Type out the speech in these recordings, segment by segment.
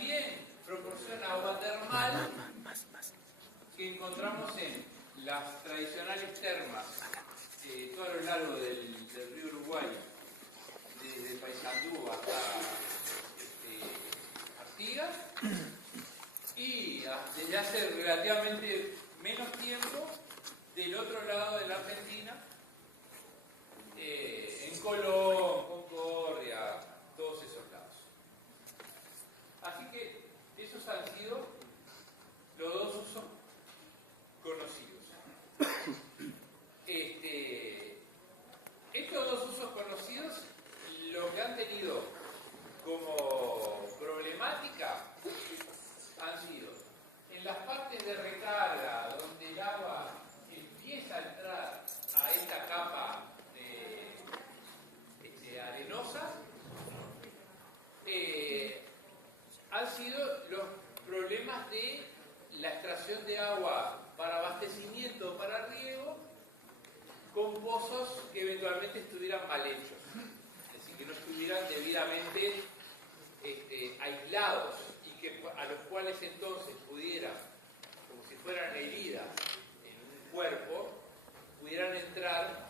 también proporciona agua termal que encontramos en las tradicionales termas todo a lo largo del río Uruguay, desde Paysandú hasta Artigas, y desde hace relativamente menos tiempo del otro lado de la Argentina, en Colón, Concordia, todos esos lados. Así que esos han sido los dos usos conocidos. Estos dos usos conocidos, lo que han tenido como problemática han sido en las partes de recarga donde el agua empieza a entrar a esta capa arenosa, han sido los problemas de la extracción de agua para abastecimiento, para riego, con pozos que eventualmente estuvieran mal hechos, es decir, que no estuvieran debidamente aislados y que a los cuales entonces pudieran, como si fueran heridas en un cuerpo, pudieran entrar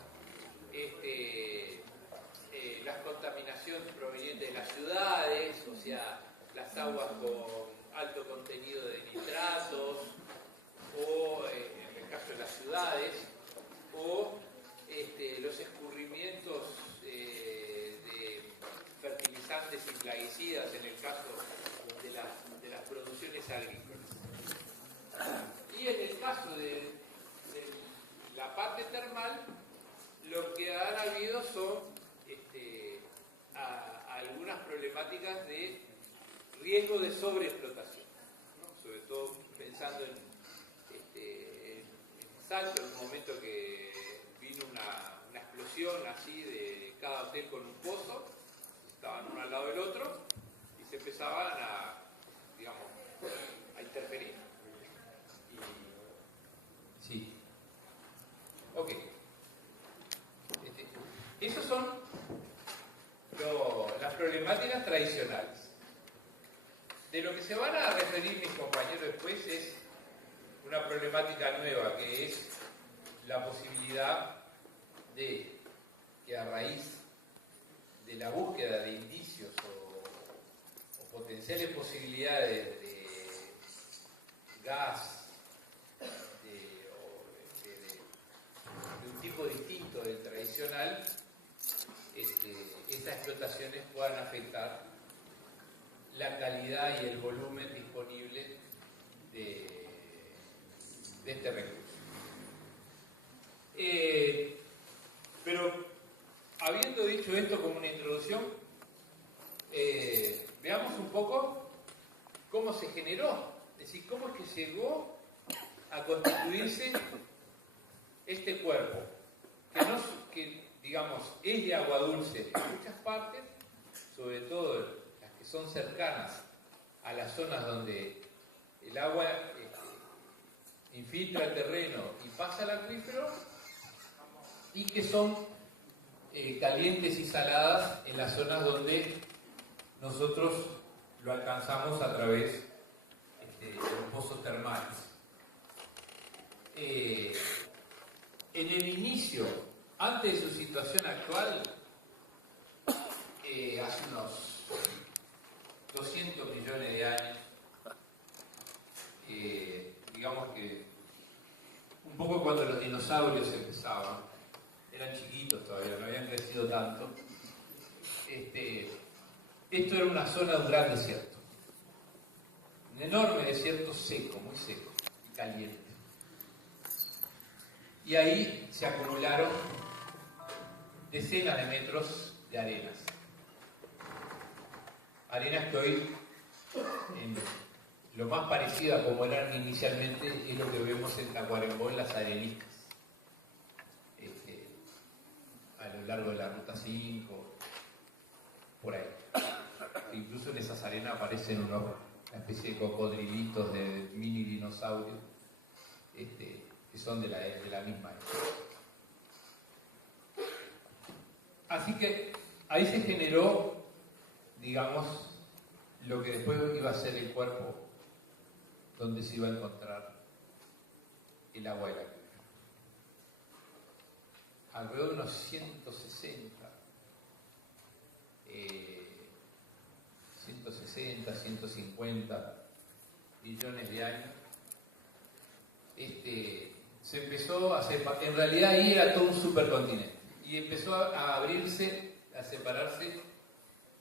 las contaminaciones provenientes de las ciudades, o sea, las aguas con alto contenido de nitratos, o en el caso de las ciudades, o los escurrimientos de fertilizantes y plaguicidas en el caso de las producciones agrícolas. Y en el caso de la parte termal, lo que han habido son algunas problemáticas de riesgo de sobreexplotación, ¿no? Sobre todo pensando en Salto, en un momento que vino una explosión así de cada hotel con un pozo, estaban uno al lado del otro y se empezaban a interferir. Sí. Ok. Esas son las problemáticas tradicionales. De lo que se van a referir mis compañeros después es una problemática nueva, que es la posibilidad de que a raíz de la búsqueda de indicios o potenciales posibilidades de gas de un tipo distinto del tradicional, estas explotaciones puedan afectar la calidad y el volumen disponible de este recurso. Pero habiendo dicho esto como una introducción, veamos un poco cómo se generó, es decir, cómo es que llegó a constituirse este cuerpo, que digamos es de agua dulce en muchas partes, sobre todo las que son cercanas a las zonas donde el agua infiltra el terreno y pasa al acuífero, y que son calientes y saladas en las zonas donde nosotros lo alcanzamos a través de los pozos termales. En el inicio, antes de su situación actual, hace unos 200 millones de años, digamos que un poco cuando los dinosaurios empezaban, eran chiquitos todavía, no habían crecido tanto, esto era una zona de un gran desierto, un enorme desierto seco, muy seco y caliente. Y ahí se acumularon decenas de metros de arenas. Arenas que hoy, en lo más parecido a como eran inicialmente, es lo que vemos en Tacuarembó, en las areniscas, a lo largo de la Ruta 5, por ahí. Incluso en esas arenas aparecen una especie de cocodrilitos, de mini dinosaurios, que son de la misma época. Así que ahí se generó, digamos, lo que después iba a ser el cuerpo donde se iba a encontrar el agua del acuífero. Alrededor de unos 150 millones de años, se empezó a separar. En realidad ahí era todo un supercontinente y empezó a abrirse, a separarse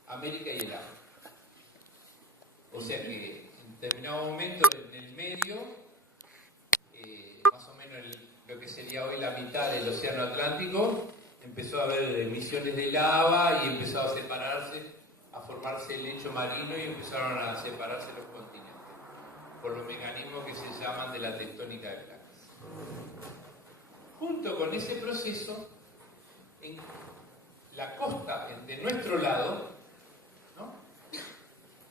América y el África. O sea que en determinado momento en el medio, más o menos lo que sería hoy la mitad del océano Atlántico, empezó a haber emisiones de lava y empezó a separarse, a formarse el lecho marino y empezaron a separarse los continentes por los mecanismos que se llaman de la tectónica de placas. Junto con ese proceso, en la costa de nuestro lado, ¿no?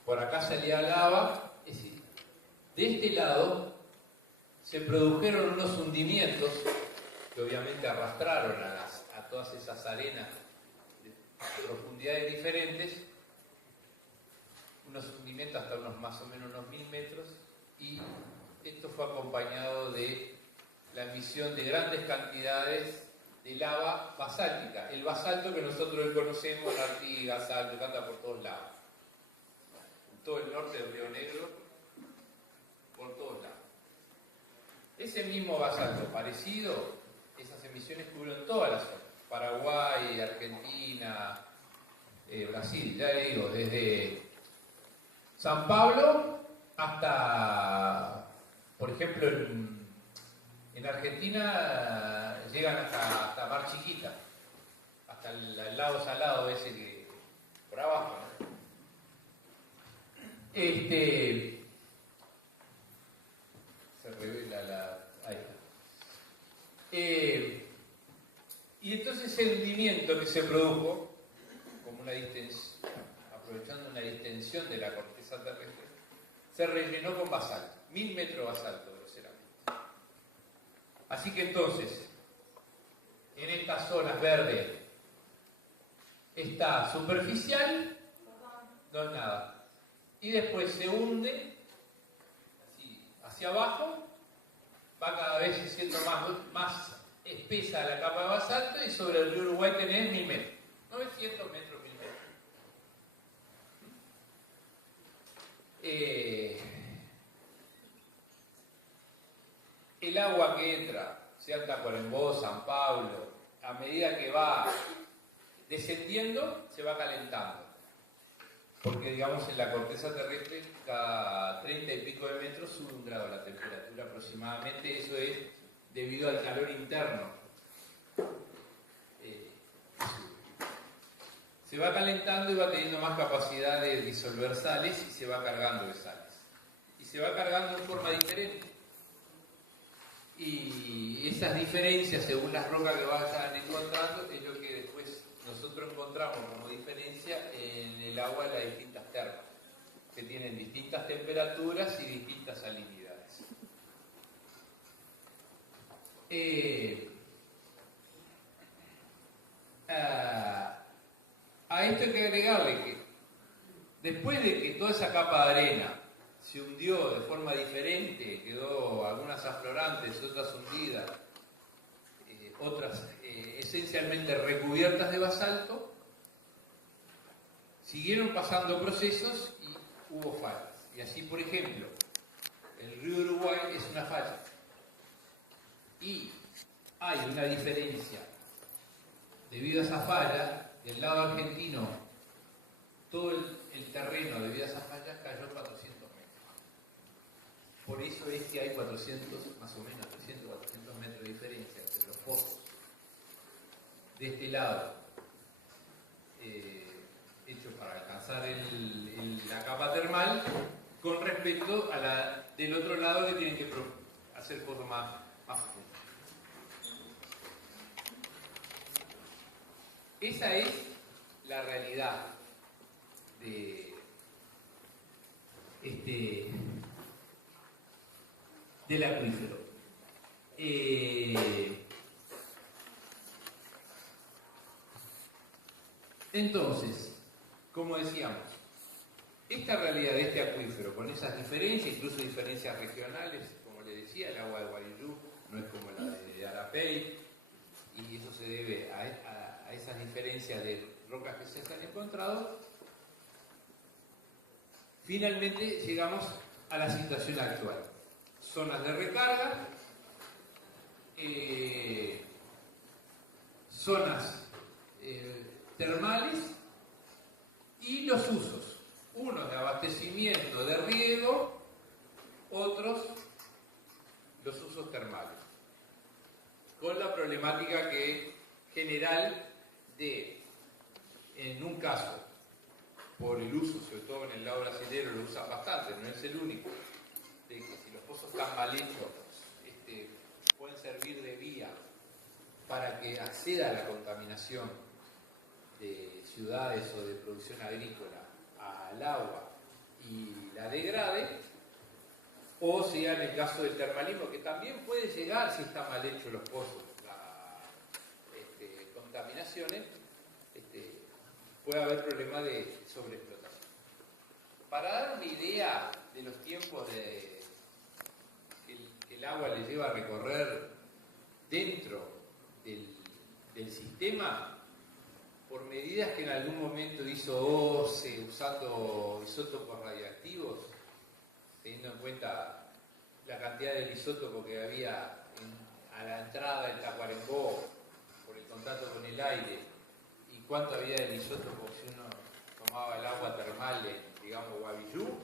Por acá salía lava, es decir, de este lado se produjeron unos hundimientos que obviamente arrastraron a todas esas arenas de profundidades diferentes, unos hundimientos hasta más o menos unos 1000 metros, y esto fue acompañado de la emisión de grandes cantidades de lava basáltica, el basalto que nosotros hoy conocemos, Artigas, Salto, que anda por todos lados, en todo el norte del Río Negro, por todos lados. Ese mismo basalto parecido, esas emisiones cubrieron todas las zonas, Paraguay, Argentina, Brasil, ya le digo, desde San Pablo hasta, por ejemplo, en Argentina llegan hasta Mar Chiquita, hasta el lago salado ese que por abajo, ¿no? Se revela ahí está. Y entonces el hundimiento que se produjo, como una distensión, aprovechando una distensión de la corteza terrestre, se rellenó con basalto, 1000 metros de basalto groseramente. Así que entonces, en estas zonas verdes está superficial, no es nada. Y después se hunde así, hacia abajo, va cada vez siendo más espesa la capa de basalto, y sobre el río Uruguay tenés 1000 metros, 900 metros, 1000 metros. El agua que entra, sea Tacuarembó, San Pablo, a medida que va descendiendo, se va calentando. Porque, digamos, en la corteza terrestre, cada 30 y pico de metros sube 1 grado la temperatura aproximadamente. Eso es debido al calor interno. Se va calentando y va teniendo más capacidad de disolver sales y se va cargando de sales. Y se va cargando en forma diferente. Y esas diferencias, según las rocas que vayan encontrando, es lo que después nosotros encontramos como diferencia en el agua de las distintas termas, que tienen distintas temperaturas y distintas salinidades. A esto hay que agregarle que después de que toda esa capa de arena se hundió de forma diferente, quedó algunas aflorantes, otras hundidas, otras esencialmente recubiertas de basalto, siguieron pasando procesos y hubo fallas. Y así, por ejemplo, el río Uruguay es una falla. Y hay una diferencia. Debido a esa falla, del lado argentino, todo el terreno debido a esa falla cayó 400 metros. Por eso es que hay 400, más o menos 300, 400 metros de diferencia entre los pozos de este lado, hecho para alcanzar la capa termal, con respecto a la del otro lado, que tienen que hacer pozos más profundos. Esa es la realidad del acuífero. Entonces, como decíamos, esta realidad de este acuífero, con esas diferencias, incluso diferencias regionales, como le decía, el agua de Guarillú no es como la de Arapey, y eso se debe a esas diferencias de rocas que se han encontrado. Finalmente llegamos a la situación actual. Zonas de recarga, zonas termales y los usos. Unos de abastecimiento, de riego, otros los usos termales. Con la problemática general de, en un caso, por el uso, sobre todo en el lado brasilero lo usan bastante, no es el único, de que si los pozos están mal hechos, pueden servir de vía para que acceda a la contaminación de ciudades o de producción agrícola al agua y la degrade, o sea en el caso del termalismo, que también puede llegar, si están mal hechos los pozos, a contaminaciones, puede haber problemas de sobreexplotación. Para dar una idea de los tiempos que el agua le lleva a recorrer dentro del sistema, por medidas que en algún momento hizo OCE usando isótopos radioactivos, teniendo en cuenta la cantidad del isótopo que había a la entrada del Tacuarembó por el contacto con el aire, y cuánto había del isótopo si uno tomaba el agua termal en, digamos, Guavillú,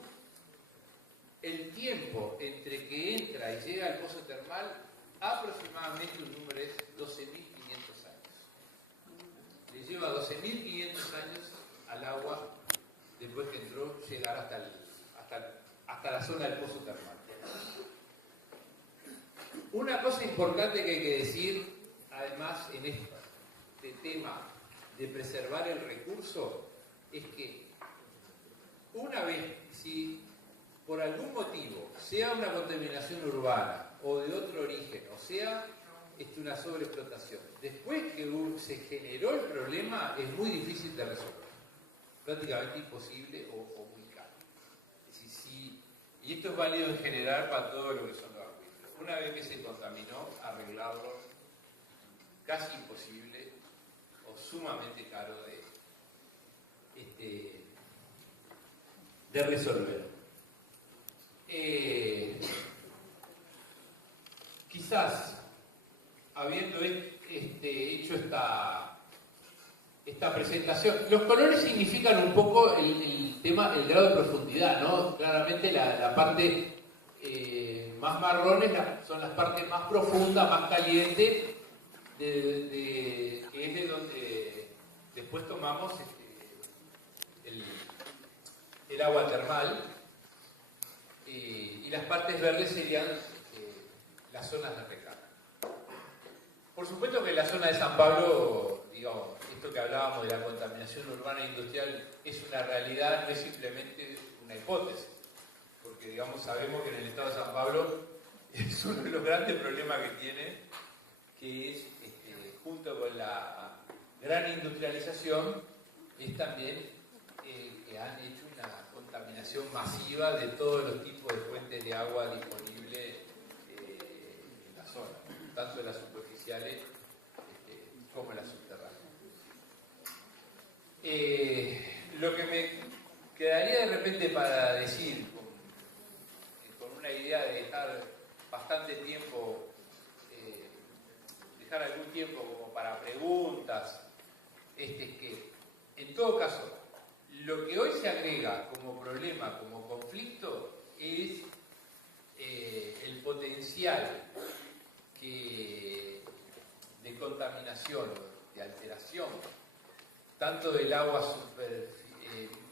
el tiempo entre que entra y llega al pozo termal, aproximadamente un número es 12.500 años. Le lleva 12.500 años al agua, después que entró, llegar hasta la zona del pozo termal. Una cosa importante que hay que decir, además, en este tema de preservar el recurso, es que una vez, si por algún motivo, sea una contaminación urbana o de otro origen, o sea una sobreexplotación, después que se generó el problema, es muy difícil de resolver, prácticamente imposible o muy caro. Es decir, y esto es válido en general para todo lo que son los acuíferos. Una vez que se contaminó, arreglarlo casi imposible o sumamente caro de resolver. Quizás habiendo hecho esta presentación, los colores significan un poco el tema, el grado de profundidad, ¿no? Claramente la parte más marrones son las partes más profundas, más calientes, que es de donde después tomamos el agua termal, y las partes verdes serían las zonas de recarga. Por supuesto que la zona de San Pablo, digamos, esto que hablábamos de la contaminación urbana e industrial es una realidad, no es simplemente una hipótesis, porque digamos sabemos que en el estado de San Pablo es uno de los grandes problemas que tiene, que es junto con la gran industrialización, es también que han hecho una contaminación masiva de todos los tipos de fuentes de agua disponibles en la zona, tanto las superficiales como las subterráneas. Lo que me quedaría de repente para decir, con una idea de dejar bastante tiempo, dejar algún tiempo como para preguntas, es que en todo caso, lo que hoy se agrega como problema, como conflicto, es el potencial de contaminación, de alteración, tanto del agua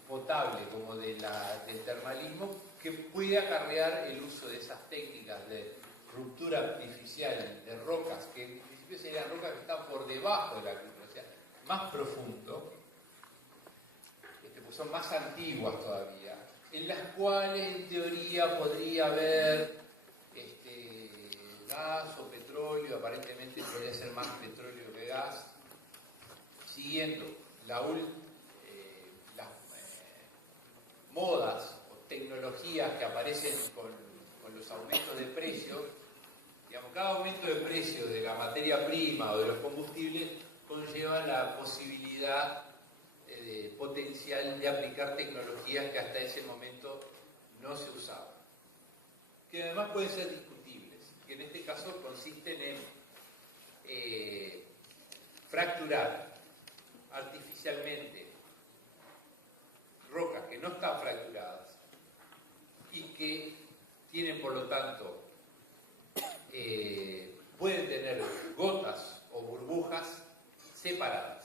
potable como del termalismo, que puede acarrear el uso de esas técnicas de ruptura artificial de rocas, que en principio serían rocas que están por debajo de la acuífero, o sea, más profundo, pues son más antiguas todavía, en las cuales en teoría podría haber gas o petróleo, aparentemente podría ser más petróleo que gas, siguiendo modas o tecnologías que aparecen con los aumentos de precios. Digamos, cada aumento de precio de la materia prima o de los combustibles conlleva la posibilidad potencial de aplicar tecnologías que hasta ese momento no se usaban, que además pueden ser discutibles, que en este caso consisten en fracturar artificialmente rocas que no están fracturadas y que tienen, por lo tanto, pueden tener gotas o burbujas separadas,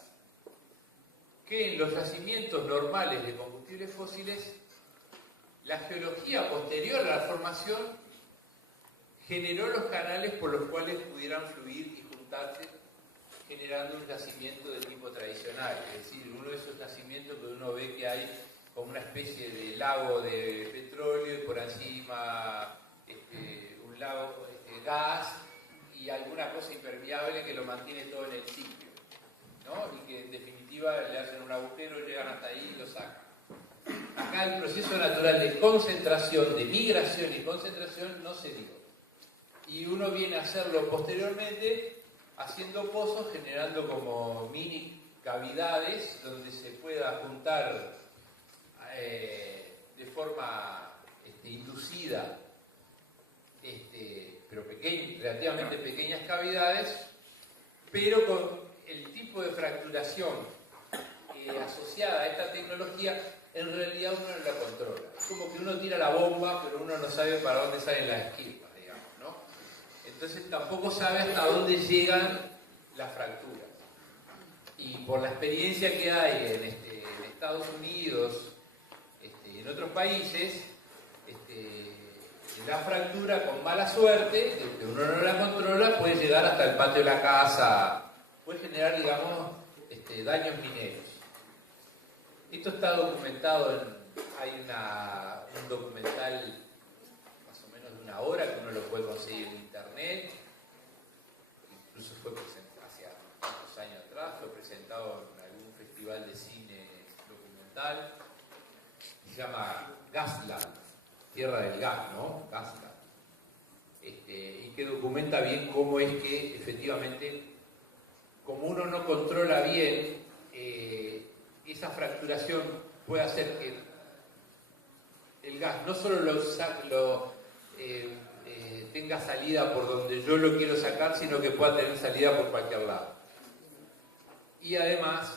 que en los yacimientos normales de combustibles fósiles, la geología posterior a la formación generó los canales por los cuales pudieran fluir y juntarse, generando un yacimiento de tipo tradicional, es decir, uno de esos yacimientos donde uno ve que hay como una especie de lago de petróleo y por encima un lago de gas y alguna cosa impermeable que lo mantiene todo en el sitio, ¿no? Y que en definitiva le hacen un agujero, llegan hasta ahí y lo sacan. Acá el proceso natural de concentración, de migración y concentración no se dio. Y uno viene a hacerlo posteriormente haciendo pozos, generando como mini cavidades donde se pueda juntar de forma inducida, pero relativamente pequeñas cavidades, pero con el tipo de fracturación asociada a esta tecnología, en realidad uno no la controla. Es como que uno tira la bomba, pero uno no sabe para dónde salen las esquirpas, digamos, ¿no? Entonces tampoco sabe hasta dónde llegan las fracturas. Y por la experiencia que hay en Estados Unidos, en otros países, la fractura con mala suerte, que uno no la controla, puede llegar hasta el patio de la casa, puede generar, digamos, daños mineros. Esto está documentado hay un documental más o menos de 1 hora que uno lo puede conseguir en internet, incluso fue presentado hace unos años atrás, fue presentado en algún festival de cine documental, se llama Gasland, Tierra del Gas, ¿no? Gasland. Y que documenta bien cómo es que efectivamente, como uno no controla bien, esa fracturación puede hacer que el gas no solo tenga salida por donde yo lo quiero sacar, sino que pueda tener salida por cualquier lado. Y además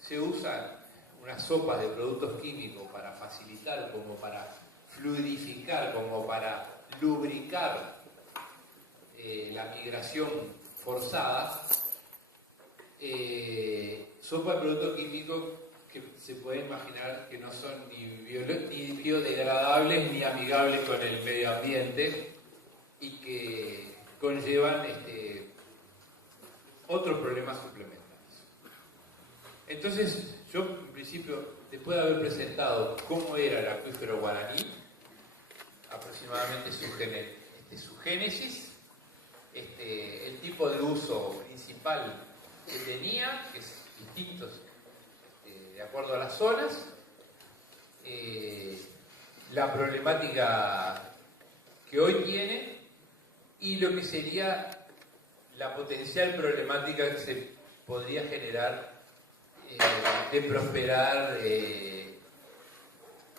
se usan unas sopas de productos químicos para facilitar, como para fluidificar, como para lubricar la migración forzada. Sopa de productos químicos que se puede imaginar que no son ni biodegradables ni amigables con el medio ambiente y que conllevan otros problemas suplementarios. Entonces, yo en principio, después de haber presentado cómo era el acuífero guaraní, aproximadamente su génesis, el tipo de uso principal que tenía, que es distintos de acuerdo a las zonas, la problemática que hoy tiene y lo que sería la potencial problemática que se podría generar de prosperar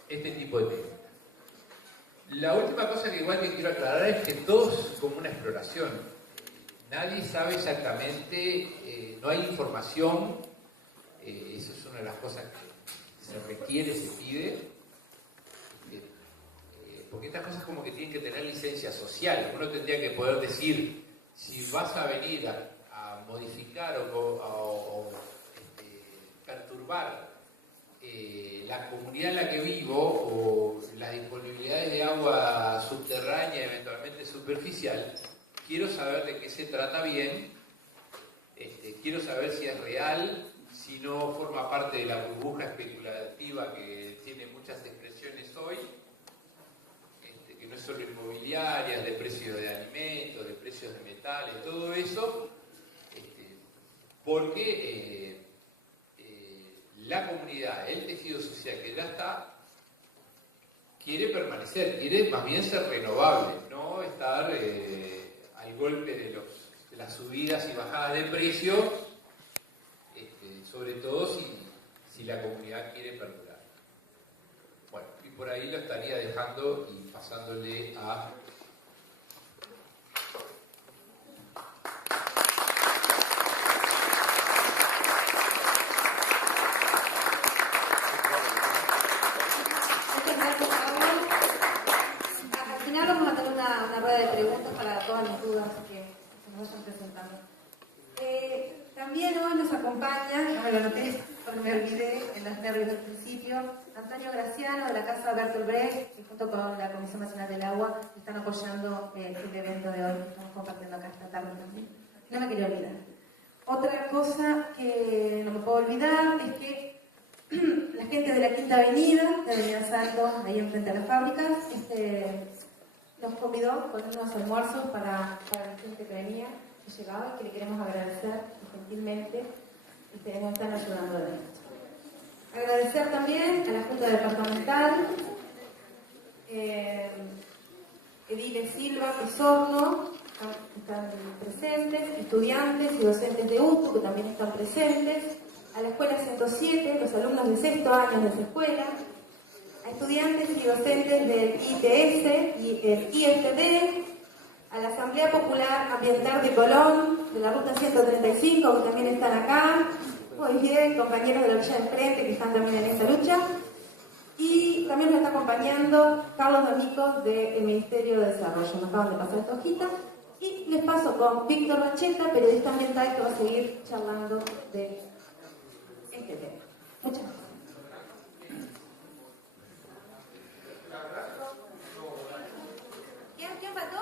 este tipo de técnicas. La última cosa que igual que quiero aclarar es que todo es como una exploración. Nadie sabe exactamente, no hay información, eso es una de las cosas que se requiere, se pide, porque estas cosas como que tienen que tener licencia social. Uno tendría que poder decir, si vas a venir a modificar o perturbar la comunidad en la que vivo o las disponibilidades de agua subterránea, eventualmente superficial, quiero saber de qué se trata bien, quiero saber si es real, si no forma parte de la burbuja especulativa que tiene muchas expresiones hoy, que no es solo inmobiliarias, de precios de alimentos, de precios de metales, todo eso, porque la comunidad, el tejido social que ya está, quiere permanecer, quiere más bien ser renovable, no estar al golpe de las subidas y bajadas de precios, sobre todo si la comunidad quiere perdurar. Bueno, y por ahí lo estaría dejando y pasándole a... Una rueda de preguntas para todas las dudas que se nos vayan presentando. También hoy nos acompaña, no me lo noté porque me olvidé en los nervios del principio, Antonio Graciano de la Casa Bertolt Brecht, que junto con la Comisión Nacional del Agua están apoyando el evento de hoy que estamos compartiendo acá esta tarde también. No me quería olvidar. Otra cosa que no me puedo olvidar es que la gente de la Quinta Avenida, de Avenida Salto, ahí enfrente a las fábricas, nos convidó con unos almuerzos para la gente que venía, que llegaba y que le queremos agradecer gentilmente y que nos están ayudando de esto. Agradecer también a la Junta Departamental, Edile Silva, Pesorno, están presentes, estudiantes y docentes de UTU que también están presentes, a la Escuela 107, los alumnos de sexto año de esa escuela, a estudiantes y docentes del ITS y el IFD, a la Asamblea Popular Ambiental de Colón, de la Ruta 135, que también están acá, muy bien, compañeros de la Villa de Enfrente, que están también en esta lucha, y también nos está acompañando Carlos D'Amico del Ministerio de Desarrollo. Nos acaban de pasar esta hojita, y les paso con Víctor Bacheta, periodista ambiental, que va a seguir charlando de este tema. Muchas gracias. ¿Quién faltó?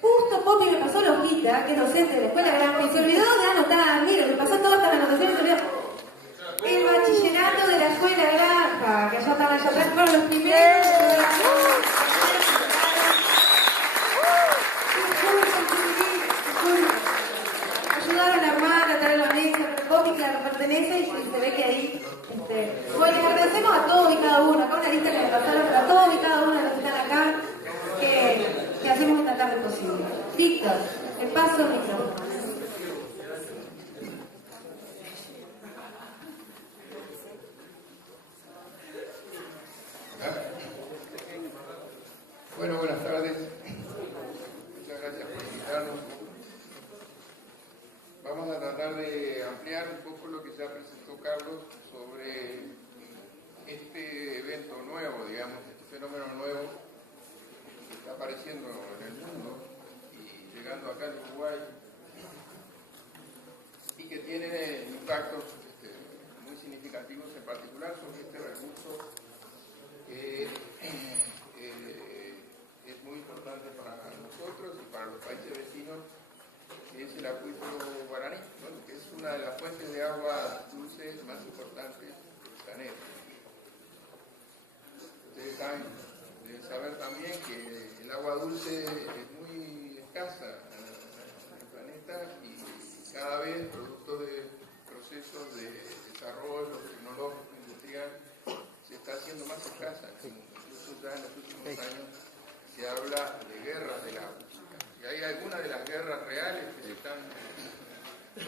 Justo Poppy me pasó la hojita, que es docente de la Escuela Granja, y se olvidó de anotar. Mira, me pasó todas las anotaciones y se olvidó. El bachillerato de la Escuela Granja, que ya están allá atrás, fueron los primeros. Ayudaron a armar, a traer la mesa, pero Poppy, claro, pertenece y se ve que ahí. Bueno, les agradecemos a todos y cada uno, acá una lista que me pasaron a todos y cada uno de los que están acá, que hacemos esta tarde posible. Víctor, el paso al micrófono. Bueno, buenas tardes. Muchas gracias por invitarnos. Vamos a tratar de ampliar un poco lo que ya presentó Carlos sobre este evento nuevo, digamos, este fenómeno nuevo que está apareciendo en el mundo y llegando acá en Uruguay y que tiene impactos muy significativos, en particular sobre este recurso que es muy importante para nosotros y para los países vecinos, que es el acuífero guaraní, ¿no? Que es una de las fuentes de agua dulce más importantes del planeta. Ustedes deben saber también que el agua dulce es muy escasa en el planeta y cada vez, producto de procesos de desarrollo tecnológico, industrial, se está haciendo más escasa. Incluso ya en los últimos años se habla de guerras del agua. Y hay algunas de las guerras reales que se están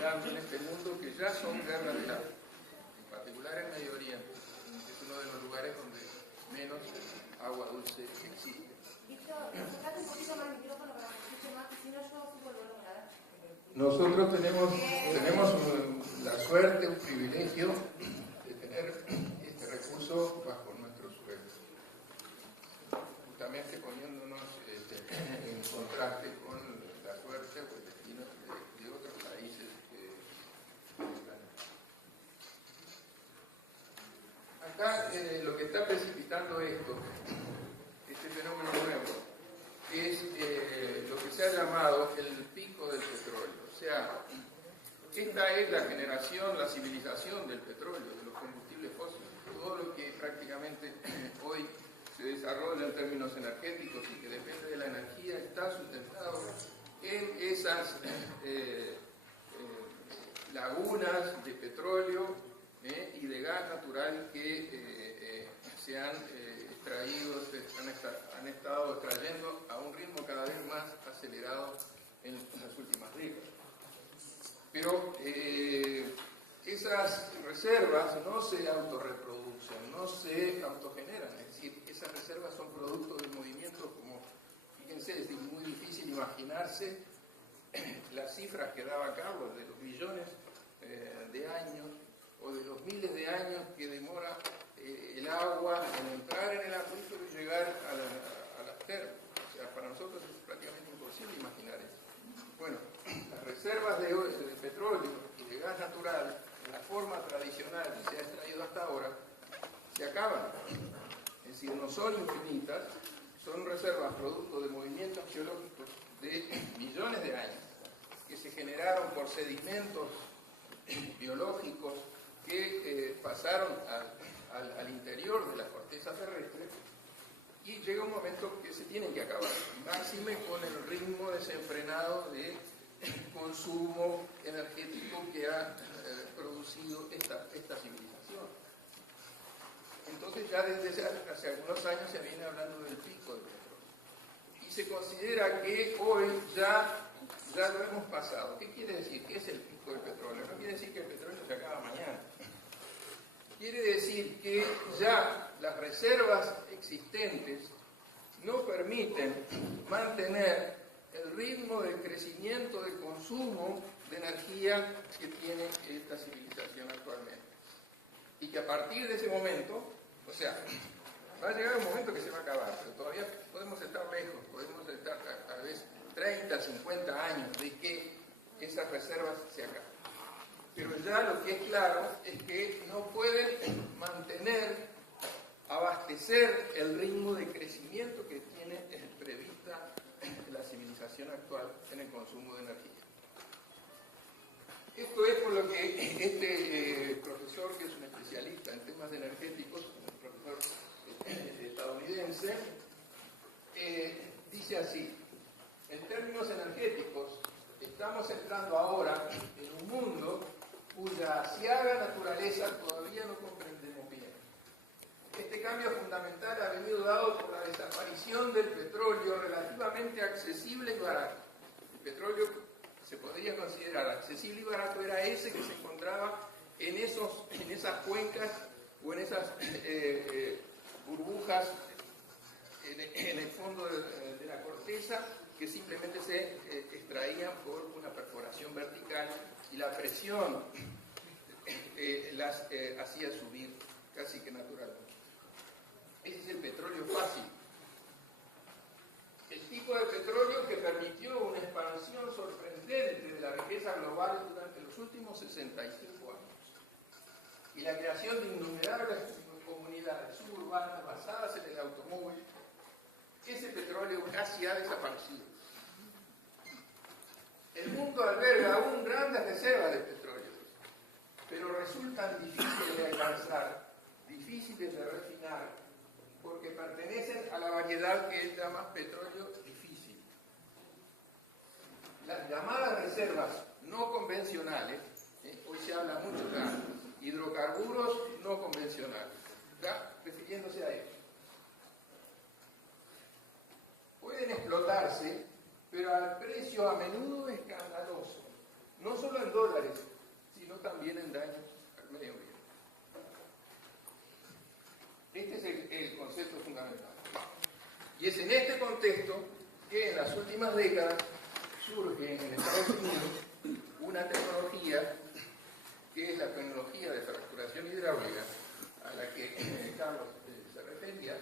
dando en este mundo que ya son guerras del agua. En particular en Medio Oriente, que es uno de los lugares donde menos agua dulce existe. Nosotros tenemos la suerte, un privilegio de tener este recurso bajo nuestro suelo, justamente poniéndonos en contraste con la suerte o el destino de otros países del planeta. Acá lo que está precipitando esto, este fenómeno nuevo, es lo que se ha llamado el pico del petróleo. O sea, esta es la generación, la civilización del petróleo, de los combustibles fósiles. Todo lo que prácticamente hoy se desarrolla en términos energéticos y que depende de la energía está sustentado en esas lagunas de petróleo y de gas natural que se han extraído, han estado extrayendo a un ritmo cada vez más acelerado en las últimas décadas. Pero esas reservas no se autorreproducen, no se autogeneran, es decir, esas reservas son producto del movimiento, como, fíjense, es muy difícil imaginarse las cifras que daba Carlos de los millones de años o de los miles de años que demora el agua en entrar en el acuífero y llegar a las termas. O sea, para nosotros es prácticamente imposible imaginar eso. Bueno, las reservas de petróleo y de gas natural, en la forma tradicional que se ha extraído hasta ahora, se acaban. Es decir, no son infinitas, son reservas producto de movimientos geológicos de millones de años, que se generaron por sedimentos biológicos que pasaron al interior de la corteza terrestre, y llega un momento que se tienen que acabar, máxime con el ritmo desenfrenado de consumo energético que ha producido esta civilización. Entonces ya desde hace algunos años se viene hablando del pico del petróleo, y se considera que hoy ya lo hemos pasado. ¿Qué quiere decir? ¿Qué es el pico del petróleo? No quiere decir que el petróleo se acaba mañana. Quiere decir que ya las reservas existentes no permiten mantener el ritmo de crecimiento de consumo de energía que tiene esta civilización actualmente. Y que a partir de ese momento, o sea, va a llegar un momento que se va a acabar, pero todavía podemos estar lejos, podemos estar tal vez 30, 50 años de que esas reservas se acaben. Pero ya lo que es claro es que no pueden mantener, abastecer el ritmo de crecimiento que tiene prevista la civilización actual en el consumo de energía. Esto es por lo que este profesor, que es un especialista en temas energéticos, un profesor estadounidense, dice así: en términos energéticos, estamos entrando ahora en un mundo cuya aciaga naturaleza todavía no comprendemos bien. Este cambio fundamental ha venido dado por la desaparición del petróleo relativamente accesible y barato. El petróleo se podría considerar accesible y barato era ese que se encontraba en esas cuencas o en esas burbujas en el fondo de la corteza, que simplemente se extraían por una perforación vertical, y la presión las hacía subir casi que naturalmente. Ese es el petróleo fácil. El tipo de petróleo que permitió una expansión sorprendente de la riqueza global durante los últimos 65 años, y la creación de innumerables comunidades suburbanas basadas en el automóvil. Ese petróleo casi ha desaparecido. El mundo alberga aún grandes reservas de petróleo, pero resultan difíciles de alcanzar, difíciles de refinar, porque pertenecen a la variedad que él llama petróleo difícil. Las llamadas reservas no convencionales, hoy se habla mucho de hidrocarburos no convencionales, refiriéndose a ellos, pueden explotarse, pero al precio a menudo escandaloso, no solo en dólares, sino también en daños al medio ambiente. Este es el concepto fundamental. Y es en este contexto que en las últimas décadas surge en Estados Unidos una tecnología que es la tecnología de fracturación hidráulica, a la que Carlos se refería,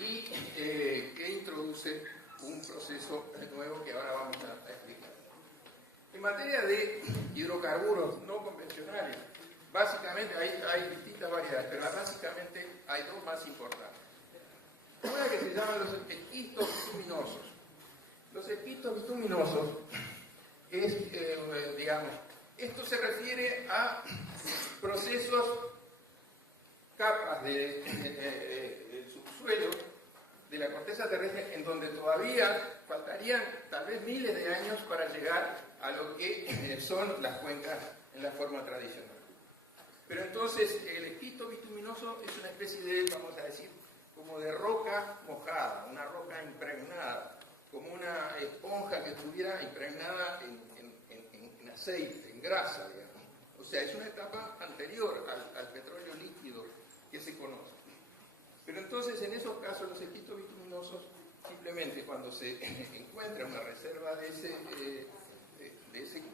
y que introduce un proceso nuevo que ahora vamos a explicar. En materia de hidrocarburos no convencionales, básicamente hay distintas variedades, pero básicamente hay dos más importantes. Una que se llama los esquistos bituminosos. Los esquistos bituminosos es, digamos, esto se refiere a procesos, capas del subsuelo de la corteza terrestre, en donde todavía faltarían tal vez miles de años para llegar a lo que son las cuencas en la forma tradicional. Pero entonces el esquisto bituminoso es una especie de, vamos a decir, como de roca mojada, una roca impregnada, como una esponja que estuviera impregnada en aceite, en grasa, digamos. O sea, es una etapa anterior al petróleo líquido que se conoce. Pero entonces, en esos casos, los esquistos bituminosos, simplemente cuando se encuentra una reserva de ese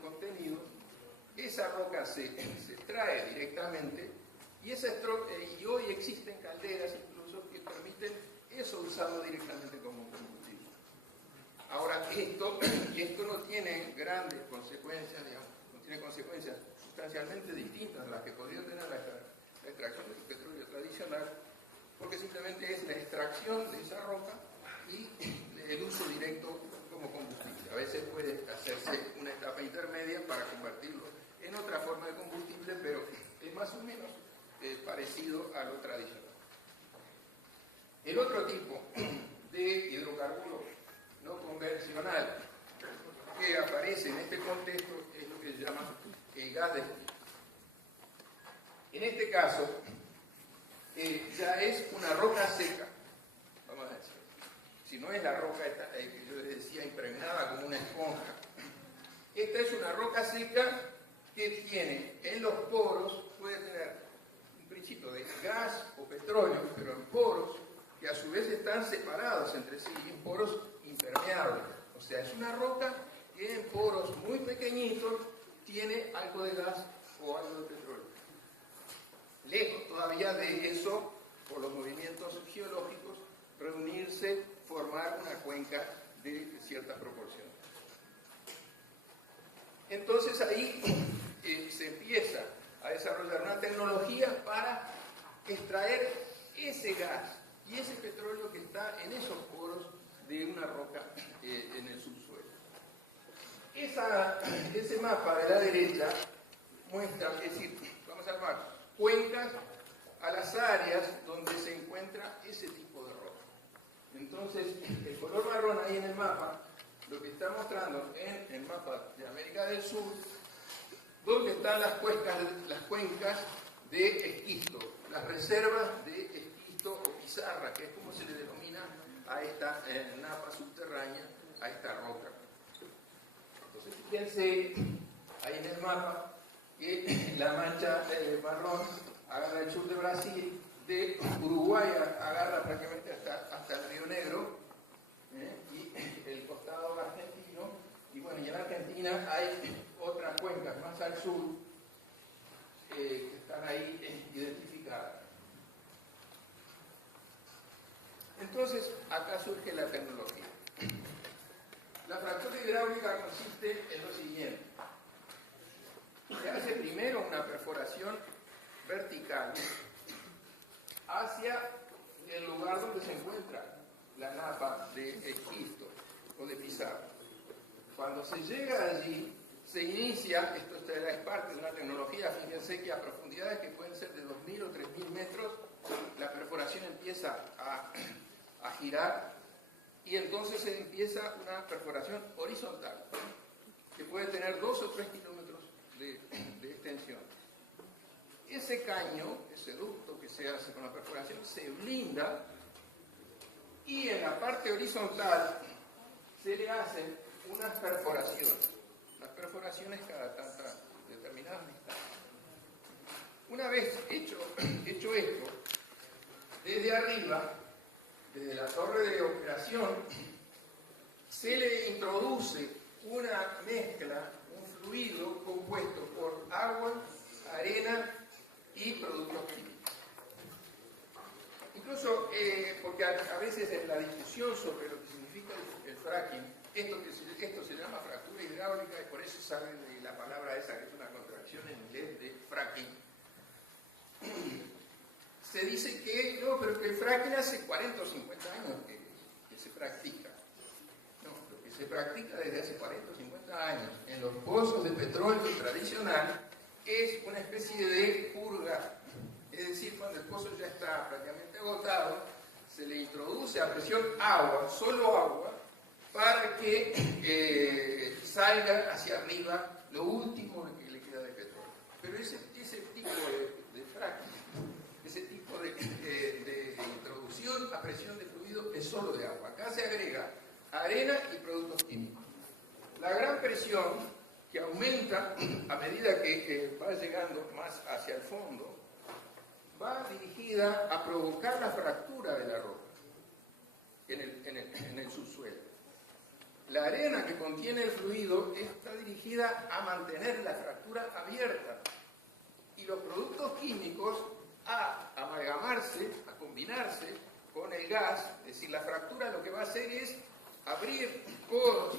contenido, esa roca se extrae directamente y hoy existen calderas incluso que permiten eso usarlo directamente como combustible. Ahora, esto no tiene grandes consecuencias, digamos, no tiene consecuencias sustancialmente distintas a las que podría tener la extracción del petróleo tradicional, porque simplemente es la extracción de esa roca y el uso directo como combustible. A veces puede hacerse una etapa intermedia para convertirlo en otra forma de combustible, pero es más o menos parecido a lo tradicional. El otro tipo de hidrocarburo no convencional que aparece en este contexto es lo que se llama el gas de esquisto. En este caso, ya es una roca seca, vamos a decir. Si no es la roca que yo les decía impregnada como una esponja, esta es una roca seca que tiene en los poros, puede tener un principio de gas o petróleo, pero en poros que a su vez están separados entre sí, en poros impermeables. O sea, es una roca que en poros muy pequeñitos tiene algo de gas o algo de petróleo. Lejos todavía de eso, por los movimientos geológicos, reunirse, formar una cuenca de ciertas proporciones. Entonces ahí se empieza a desarrollar una tecnología para extraer ese gas y ese petróleo que está en esos poros de una roca en el subsuelo. Ese mapa de la derecha muestra, es decir, vamos a armar cuencas a las áreas donde se encuentra ese tipo de roca. Entonces, el color marrón ahí en el mapa, lo que está mostrando en el mapa de América del Sur, donde están las cuencas de esquisto, las reservas de esquisto o pizarra, que es como se le denomina a esta napa subterránea, a esta roca. Entonces, fíjense ahí en el mapa que la mancha marrón agarra el sur de Brasil, de Uruguay agarra prácticamente hasta el Río Negro, y el costado argentino, y bueno, y en Argentina hay otras cuencas más al sur que están ahí identificadas. Entonces, acá surge la tecnología. La fractura hidráulica consiste en lo siguiente. Se hace primero una perforación vertical hacia el lugar donde se encuentra la napa de esquisto o de pizarra. Cuando se llega allí, se inicia, esto es parte de una tecnología, fíjense que a profundidades que pueden ser de 2.000 o 3.000 metros, la perforación empieza a girar y entonces se empieza una perforación horizontal que puede tener 2 o 3 kilómetros de extensión. Ese caño, ese ducto que se hace con la perforación, se blinda y en la parte horizontal se le hacen unas perforaciones cada tantas determinadas distancias. Una vez hecho esto, desde arriba, desde la torre de operación, se le introduce una mezcla, un fluido compuesto por agua, arena y productos químicos. Incluso porque a veces en la discusión sobre lo que significa el fracking, esto se llama fractura hidráulica y por eso saben de la palabra esa que es una contracción en inglés de fracking. Se dice que no, pero que el fracking hace 40 o 50 años que se practica. No, lo que se practica desde hace 40 o 50 años en los pozos de petróleo tradicional es una especie de purga. Es decir, cuando el pozo ya está prácticamente agotado, se le introduce a presión agua, solo agua, para que salga hacia arriba lo último que le queda de petróleo. Pero ese tipo máxima presión de fluido es solo de agua. Acá se agrega arena y productos químicos. La gran presión que aumenta a medida que va llegando más hacia el fondo, va dirigida a provocar la fractura de la roca en el subsuelo. La arena que contiene el fluido está dirigida a mantener la fractura abierta y los productos químicos a amalgamarse, a combinarse con el gas. Es decir, la fractura lo que va a hacer es abrir poros,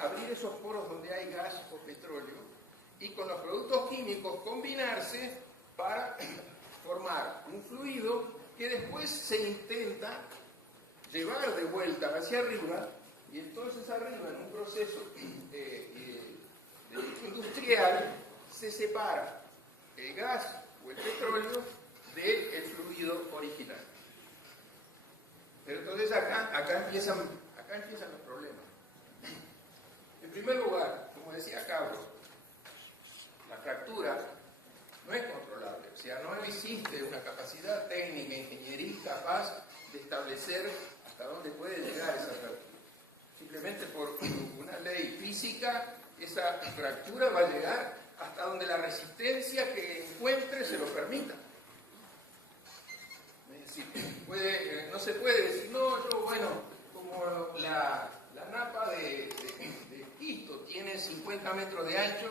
abrir esos poros donde hay gas o petróleo, y con los productos químicos combinarse para formar un fluido que después se intenta llevar de vuelta hacia arriba, y entonces arriba en un proceso industrial se separa el gas o el petróleo del fluido original. Pero entonces acá empiezan los problemas. En primer lugar, como decía Carlos, la fractura no es controlable, o sea, no existe una capacidad técnica, ingenieril capaz de establecer hasta dónde puede llegar esa fractura. Simplemente por una ley física, esa fractura va a llegar hasta donde la resistencia que encuentre se lo permita. Es decir, no se puede decir, no, yo, bueno, como la napa de esquisto tiene 50 metros de ancho,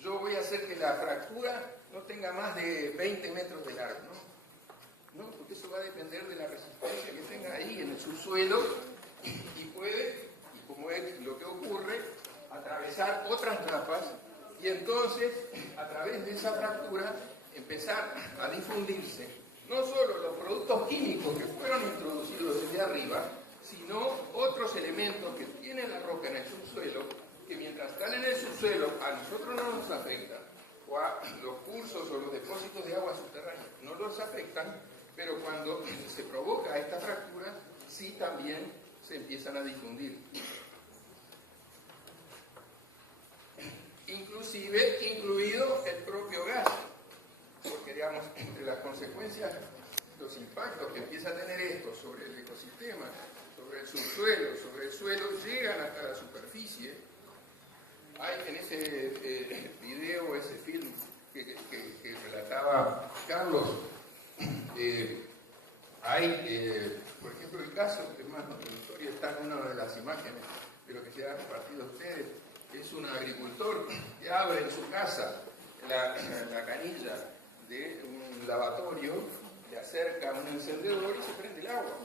yo voy a hacer que la fractura no tenga más de 20 metros de largo, ¿no? No, porque eso va a depender de la resistencia que tenga ahí en el subsuelo, y puede, y como es lo que ocurre, atravesar otras napas, y entonces, a través de esa fractura, empezar a difundirse no solo los productos químicos que fueron introducidos desde arriba, sino otros elementos que tiene la roca en el subsuelo, que mientras están en el subsuelo a nosotros no nos afectan, o a los cursos o los depósitos de agua subterránea no los afectan, pero cuando se provoca esta fractura, sí también se empiezan a difundir. Incluido el propio gas, porque digamos, entre las consecuencias, los impactos que empieza a tener esto sobre el ecosistema, sobre el subsuelo, sobre el suelo, llegan hasta la superficie. Hay en ese video, ese film que relataba Carlos, hay, por ejemplo, el caso que más notorio está en una de las imágenes de lo que se ha compartido a ustedes. Es un agricultor que abre en su casa la canilla de un lavatorio, le acerca un encendedor y se prende el agua.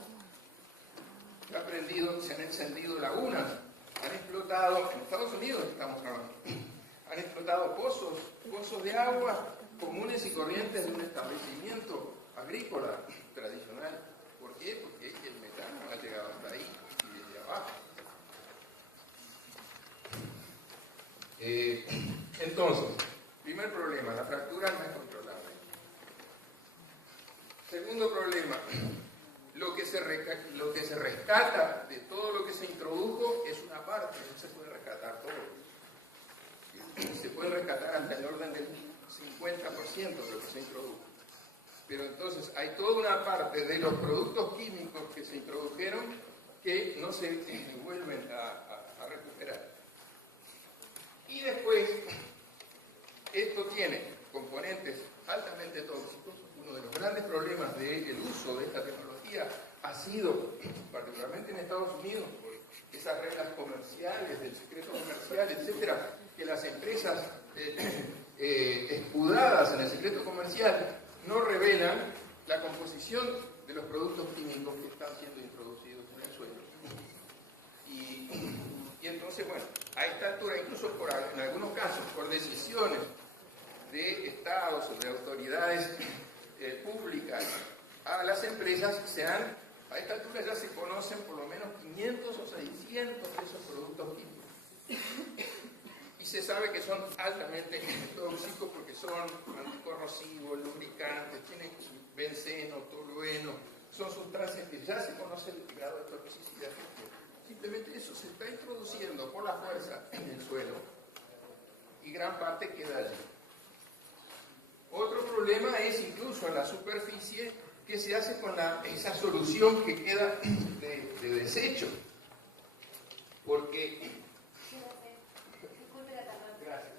Se han encendido lagunas, han explotado, en Estados Unidos estamos hablando, han explotado pozos de agua comunes y corrientes de un establecimiento agrícola tradicional. ¿Por qué? Porque el metano ha llegado hasta ahí y desde abajo. Entonces, primer problema, la fractura no es controlable. Segundo problema, lo que se rescata de todo lo que se introdujo es una parte, no se puede rescatar todo. Se puede rescatar hasta el orden del 50% de lo que se introdujo. Pero entonces hay toda una parte de los productos químicos que se introdujeron que no se vuelven a recuperar. Y después, esto tiene componentes altamente tóxicos. Uno de los grandes problemas del uso de esta tecnología ha sido, particularmente en Estados Unidos, por esas reglas comerciales, del secreto comercial, etcétera, que las empresas escudadas en el secreto comercial no revelan la composición de los productos químicos que están siendo introducidos en el suelo. Y entonces, bueno, a esta altura, incluso en algunos casos, por decisiones de estados o de autoridades públicas, a las empresas a esta altura ya se conocen por lo menos 500 o 600 de esos productos químicos. Y se sabe que son altamente tóxicos porque son anticorrosivos, lubricantes, tienen benceno, tolueno, son sustancias que ya se conoce el grado de toxicidad que tienen. Simplemente eso se está introduciendo por la fuerza en el suelo y gran parte queda allí. Otro problema es incluso en la superficie ¿qué se hace con esa solución que queda de desecho? Porque... Gracias.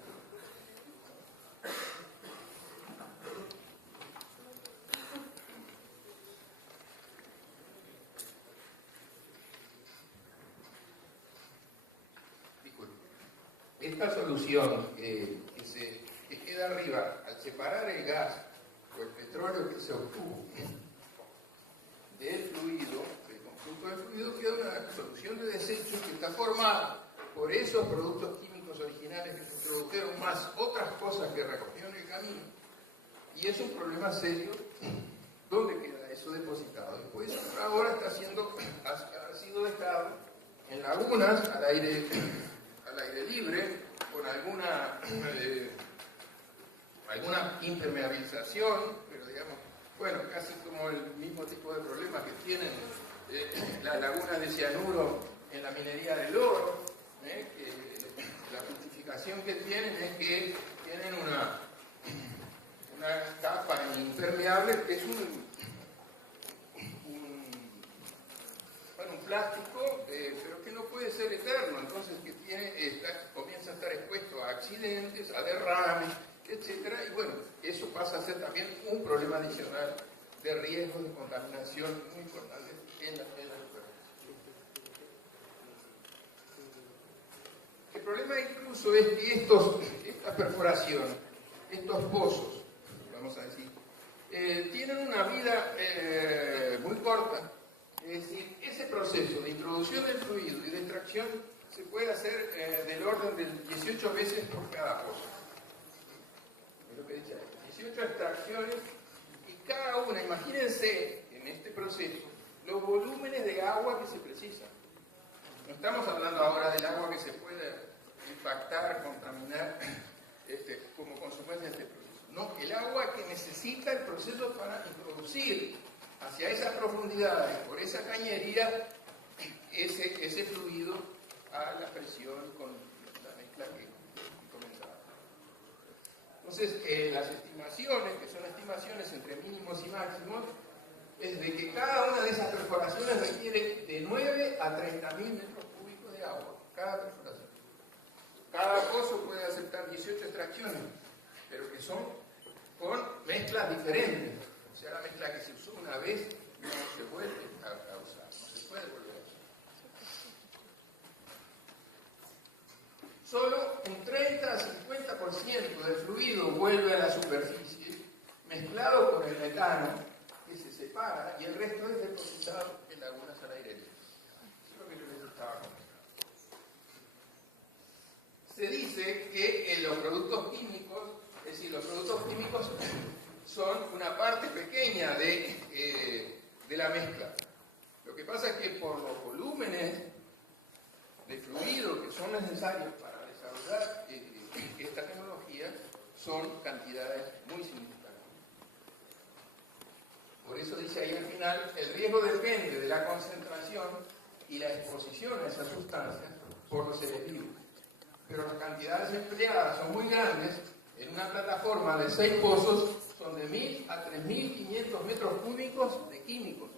Esta solución que queda arriba, al separar el gas o el petróleo que se obtuvo del fluido, del conjunto del fluido, queda una solución de desecho que está formada por esos productos químicos originales que se introdujeron, más otras cosas que recogieron en el camino. Y es un problema serio. ¿Dónde queda eso depositado? Después, ahora ha sido dejado en lagunas, al aire libre, con alguna impermeabilización, pero digamos, bueno, casi como el mismo tipo de problema que tienen las lagunas de cianuro en la minería del oro, que la justificación que tienen es que tienen una capa impermeable que es un plástico, pero que no puede ser eterno, entonces que comienza a estar expuesto a accidentes, a derrames, etcétera, y bueno, eso pasa a ser también un problema adicional de riesgo de contaminación muy importante en la superficie. El problema incluso es que esta perforación, estos pozos, vamos a decir, tienen una vida muy corta. Es decir, ese proceso de introducción del fluido y de extracción se puede hacer del orden de 18 veces por cada pozo. Es lo que dice ahí. 18 extracciones y cada una, imagínense en este proceso, los volúmenes de agua que se precisan. No estamos hablando ahora del agua que se puede impactar, contaminar como consecuencia de este proceso. No, el agua que necesita el proceso para introducir hacia esas profundidades, por esa cañería, ese fluido a la presión con la mezcla que comentaba. Entonces, las estimaciones, que son estimaciones entre mínimos y máximos, es de que cada una de esas perforaciones requiere de 9 a 30.000 metros cúbicos de agua, cada perforación. Cada pozo puede aceptar 18 extracciones, pero que son con mezclas diferentes. O sea, la mezcla que se usó una vez no se vuelve a usar, no se puede volver a usar. Solo un 30 a 50% del fluido vuelve a la superficie, mezclado con el metano, que se separa, y el resto es depositado en lagunas al aire libre. Eso es lo que yo les estaba comentando. Se dice que los productos químicos, es decir, los productos químicos son una parte pequeña de la mezcla. Lo que pasa es que por los volúmenes de fluido que son necesarios para desarrollar esta tecnología, son cantidades muy significativas. Por eso dice ahí al final, el riesgo depende de la concentración y la exposición a esas sustancias por los seres vivos. Pero las cantidades empleadas son muy grandes. En una plataforma de 6 pozos son de 1.000 a 3.500 metros cúbicos de químicos.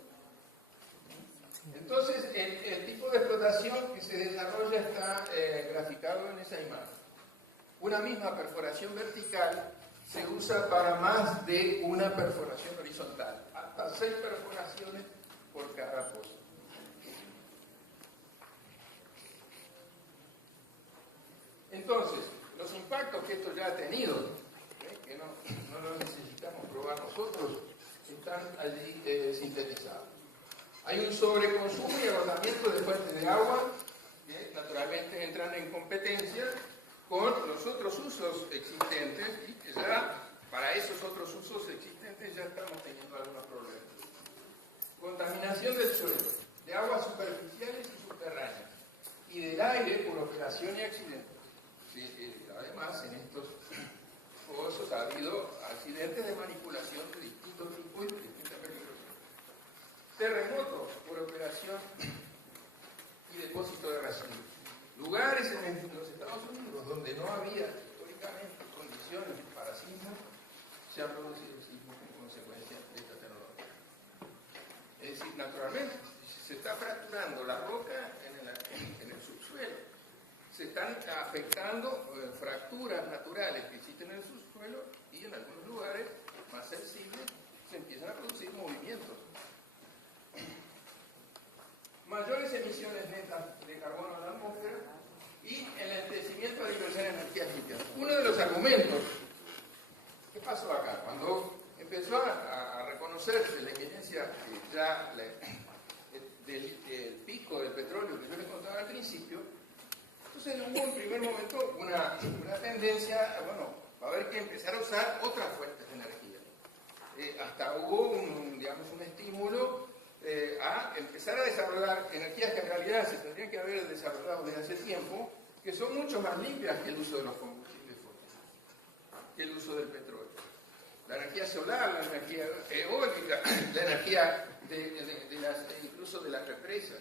Entonces, el tipo de explotación que se desarrolla está graficado en esa imagen. Una misma perforación vertical se usa para más de una perforación horizontal, hasta 6 perforaciones por cada pozo. Entonces, los impactos que esto ya ha tenido, que no lo necesitamos probar nosotros, están allí sintetizados. Hay un sobreconsumo y agotamiento de fuentes de agua que naturalmente entran en competencia con los otros usos existentes y que ya para esos otros usos existentes ya estamos teniendo algunos problemas. Contaminación del suelo, de aguas superficiales y subterráneas y del aire por operación y accidentes. Además, en estos pozos ha habido accidentes de manipulación de distintos tipos y de distintas peligrosidades. Terremotos por operación y depósito de residuos. Lugares en los Estados Unidos donde no había históricamente condiciones para sismos, se han producido sismos en consecuencia de esta tecnología. Es decir, naturalmente, se está fracturando la roca en el subsuelo. Se están afectando fracturas naturales que existen en el subsuelo y en algunos lugares más sensibles se empiezan a producir movimientos. Mayores emisiones netas de carbono a la atmósfera y el enlentecimiento de la inversión en energías limpias. Uno de los argumentos, ¿qué pasó acá? Cuando empezó a reconocerse la evidencia ya del pico del petróleo que yo les contaba al principio, entonces hubo en primer momento una tendencia, bueno, va a haber que empezar a usar otras fuentes de energía. Hasta hubo un estímulo a empezar a desarrollar energías que en realidad se tendrían que haber desarrollado desde hace tiempo, que son mucho más limpias que el uso de los combustibles fósiles, que el uso del petróleo. La energía solar, la energía eólica, la energía incluso de las represas.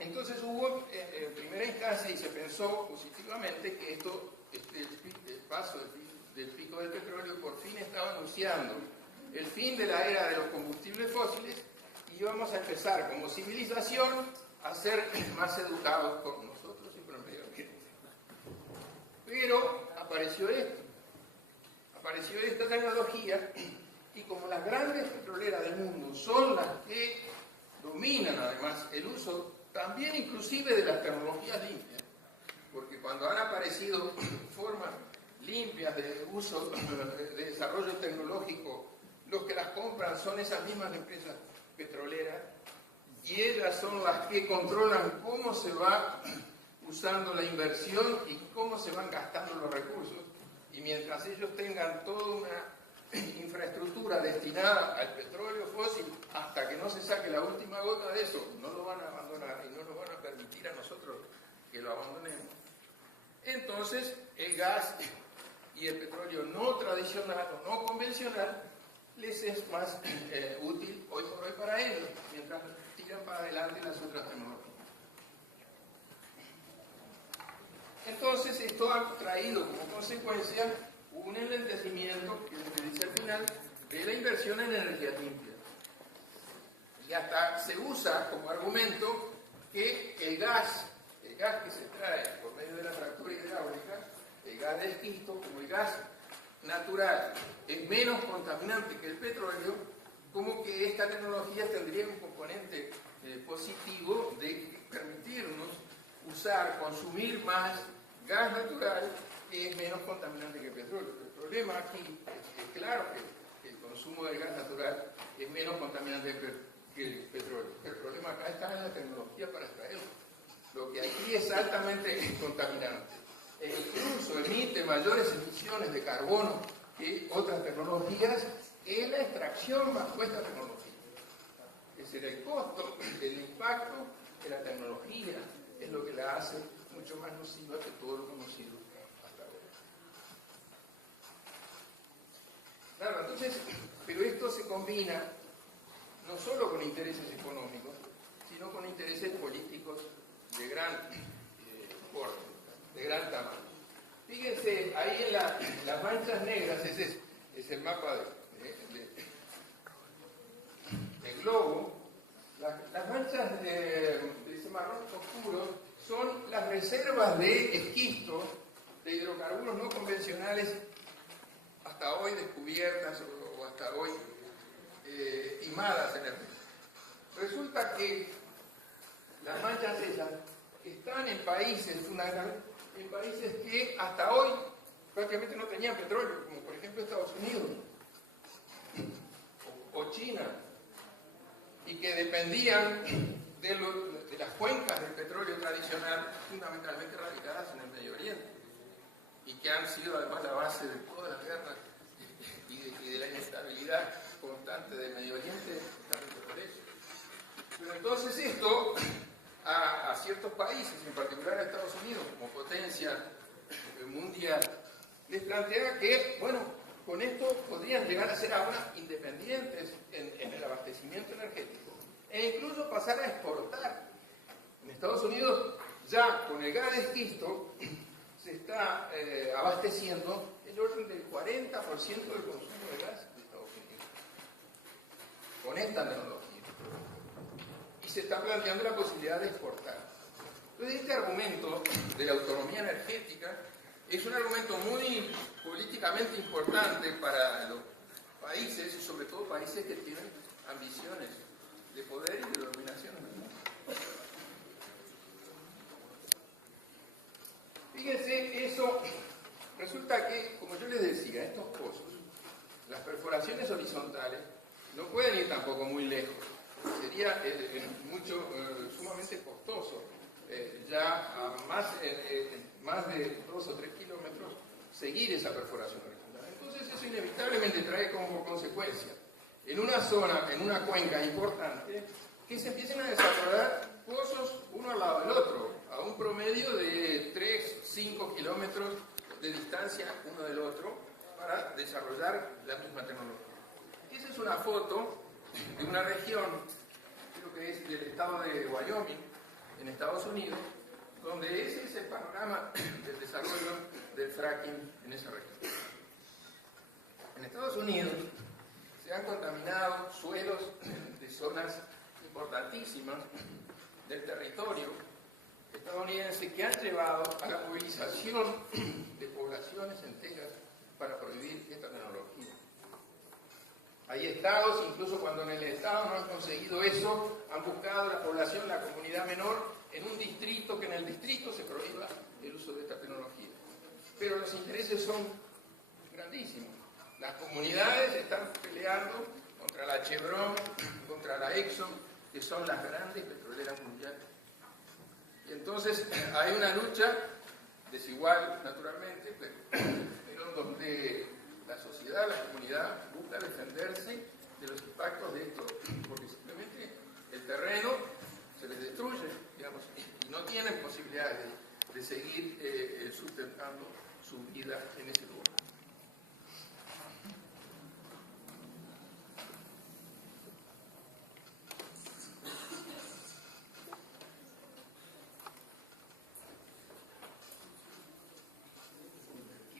Entonces hubo en primera instancia y se pensó positivamente que el paso del pico del petróleo por fin estaba anunciando el fin de la era de los combustibles fósiles y íbamos a empezar como civilización a ser más educados por nosotros y por el medio ambiente. Pero apareció esta tecnología y como las grandes petroleras del mundo son las que dominan además el uso también inclusive de las tecnologías limpias, porque cuando han aparecido formas limpias de uso, de desarrollo tecnológico, los que las compran son esas mismas empresas petroleras y ellas son las que controlan cómo se va usando la inversión y cómo se van gastando los recursos. Y mientras ellos tengan toda una infraestructura destinada al petróleo fósil, hasta que no se saque la última gota de eso, no lo van a abandonar y no nos van a permitir a nosotros que lo abandonemos. Entonces, el gas y el petróleo no tradicional o no convencional les es más útil hoy por hoy para ellos, mientras tiran para adelante las otras tecnologías. Entonces, esto ha traído como consecuencia un enlentecimiento, que se dice al final, de la inversión en energías limpias. Y hasta se usa como argumento que el gas que se trae por medio de la fractura hidráulica, el gas de esquisto, como el gas natural es menos contaminante que el petróleo, como que esta tecnología tendría un componente positivo de permitirnos usar, consumir más gas natural que es menos contaminante que el petróleo. El problema aquí es claro que el consumo del gas natural es menos contaminante que el petróleo. El problema acá está en la tecnología para extraerlo. Lo que aquí es altamente contaminante e incluso emite mayores emisiones de carbono que otras tecnologías, es la extracción bajo esta tecnología. Es decir, el costo, el impacto de la tecnología es lo que la hace mucho más nociva que todo lo conocido hasta ahora. Claro, entonces, pero esto se combina no solo con intereses económicos, sino con intereses políticos de gran porte, de gran tamaño. Fíjense, ahí en las manchas negras, ese es el mapa del globo. Las manchas de ese marrón oscuro son las reservas de esquisto, de hidrocarburos no convencionales, hasta hoy descubiertas o hasta hoy timadas en el río. Resulta que las manchas esas están en países, en países que hasta hoy prácticamente no tenían petróleo, como por ejemplo Estados Unidos o China, y que dependían de las cuencas del petróleo tradicional, fundamentalmente radicadas en el Medio Oriente, y que han sido además la base de todas las guerras y de la inestabilidad constante del Medio Oriente, justamente por eso. Pero entonces esto a ciertos países, en particular a Estados Unidos, como potencia mundial, les plantea que, bueno, con esto podrían llegar a ser ahora independientes en el abastecimiento energético e incluso pasar a exportar. En Estados Unidos, ya con el gas de esquisto, se está abasteciendo el orden del 40% del consumo de gas de Estados Unidos. Con esta tecnología. se está planteando la posibilidad de exportar. Entonces, este argumento de la autonomía energética es un argumento muy políticamente importante para los países, y sobre todo países que tienen ambiciones de poder y de dominación. Fíjense, eso resulta que, como yo les decía, estos pozos, las perforaciones horizontales, no pueden ir tampoco muy lejos. Sería sumamente costoso, ya a más de 2 o 3 kilómetros, seguir esa perforación horizontal. Entonces eso inevitablemente trae como consecuencia, en una zona, en una cuenca importante, que se empiecen a desarrollar pozos uno al lado del otro, a un promedio de 3, 5 kilómetros de distancia uno del otro, para desarrollar la misma tecnología. Esa es una foto de una región, creo que es del estado de Wyoming, en Estados Unidos, donde ese es el panorama del desarrollo del fracking en esa región. En Estados Unidos se han contaminado suelos de zonas importantísimas del territorio estadounidense que han llevado a la movilización de poblaciones enteras para prohibir esta tecnología. Hay estados, incluso cuando en el estado no han conseguido eso, han buscado la población, la comunidad menor, en un distrito, que en el distrito se prohíba el uso de esta tecnología. Pero los intereses son grandísimos. Las comunidades están peleando contra la Chevron, contra la Exxon, que son las grandes petroleras mundiales. Y entonces hay una lucha desigual, naturalmente, pero donde la sociedad, la comunidad, busca defenderse de los impactos de esto, porque simplemente el terreno se les destruye, digamos, y no tienen posibilidades de seguir sustentando su vida en ese lugar.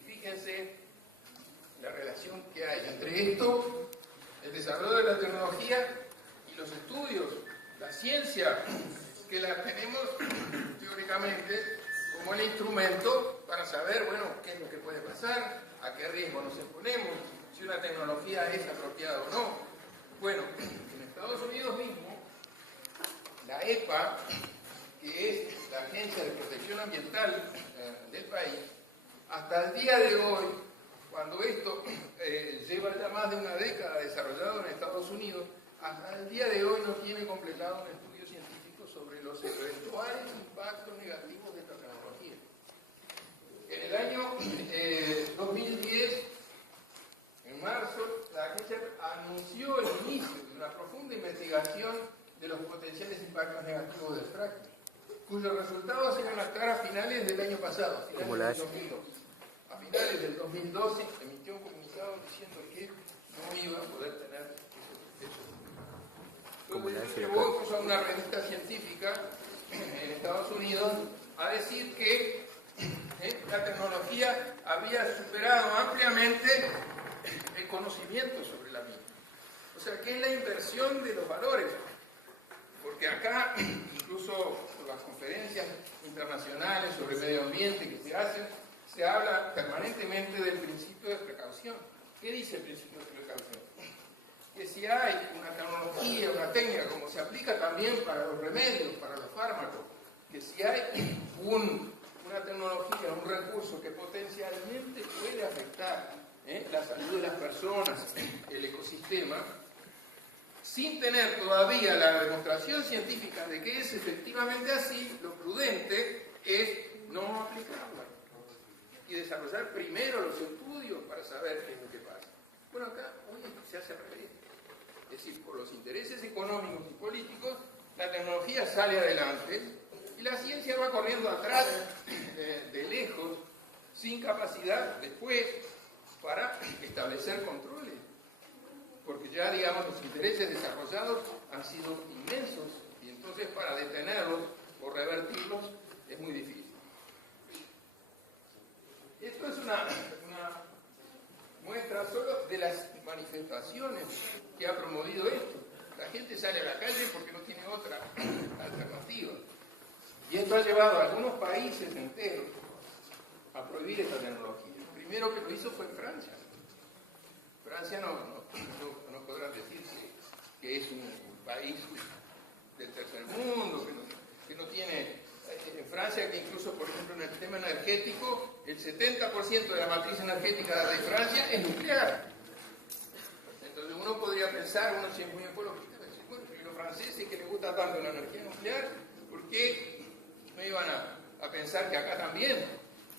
Fíjense la relación que hay entre esto, el desarrollo de la tecnología y los estudios, la ciencia, que la tenemos teóricamente como el instrumento para saber, bueno, qué es lo que puede pasar, a qué riesgo nos exponemos, si una tecnología es apropiada o no. Bueno, en Estados Unidos mismo, la EPA, que es la Agencia de Protección Ambiental del país, hasta el día de hoy, cuando esto lleva ya más de una década desarrollado en Estados Unidos, hasta el día de hoy no tiene completado un estudio científico sobre los eventuales impactos negativos de esta tecnología. En el año 2010, en marzo, la agencia anunció el inicio de una profunda investigación de los potenciales impactos negativos del fracking, cuyos resultados se iban a estar a finales del año pasado, a finales del 2012. A finales del 2012 emitió un comunicado diciendo que no iba a poder tener eso. Entonces llevó incluso a una revista científica en Estados Unidos a decir que la tecnología había superado ampliamente el conocimiento sobre la misma. O sea, que es la inversión de los valores. Porque acá, incluso las conferencias internacionales sobre medio ambiente que se hacen, se habla permanentemente del principio de precaución. ¿Qué dice el principio de precaución? Que si hay una tecnología, una técnica, como se aplica también para los remedios, para los fármacos, que si hay una tecnología, un recurso que potencialmente puede afectar la salud de las personas, el ecosistema, sin tener todavía la demostración científica de que es efectivamente así, lo prudente es no aplicarla y desarrollar primero los estudios para saber qué es lo que pasa. Bueno, acá hoy se hace al revés. Es decir, por los intereses económicos y políticos, la tecnología sale adelante y la ciencia va corriendo atrás de lejos, sin capacidad después para establecer controles. Porque ya, digamos, los intereses desarrollados han sido inmensos y entonces para detenerlos o revertirlos es muy difícil. Esto es una muestra solo de las manifestaciones que ha promovido esto. La gente sale a la calle porque no tiene otra Y esto ha llevado a algunos países enteros a prohibir esta tecnología. El primero que lo hizo fue Francia. Francia no podrá decir que es un país del tercer mundo, que no tiene... En Francia, que incluso, por ejemplo, en el tema energético, el 70% de la matriz energética de Francia es nuclear. Entonces uno podría pensar, uno si es muy ecologista, decir, bueno, y los franceses que les gusta tanto la energía nuclear, ¿por qué no iban a pensar que acá también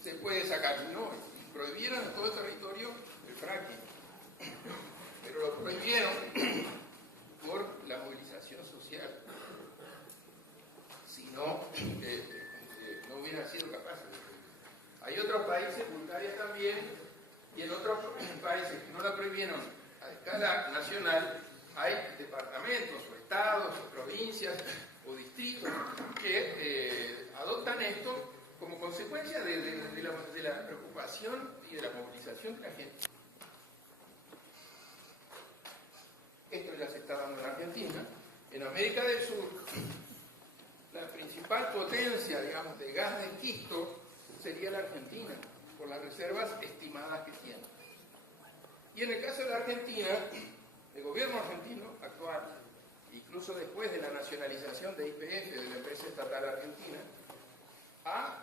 se puede sacar? No, prohibieron en todo el territorio el fracking, pero lo prohibieron por la movilización social. Si no, no hubieran sido capaces de prohibir. Hay otros países, Bulgaria también, y en otros países que no la prohibieron a escala nacional, hay departamentos o estados o provincias o distritos que adoptan esto como consecuencia de la preocupación y de la movilización de la gente. Esto ya se está dando en Argentina. En América del Sur, la principal potencia, digamos, de gas de esquisto sería la Argentina, por las reservas estimadas que tiene. Y en el caso de la Argentina, el gobierno argentino actual, incluso después de la nacionalización de YPF, de la empresa estatal argentina, ha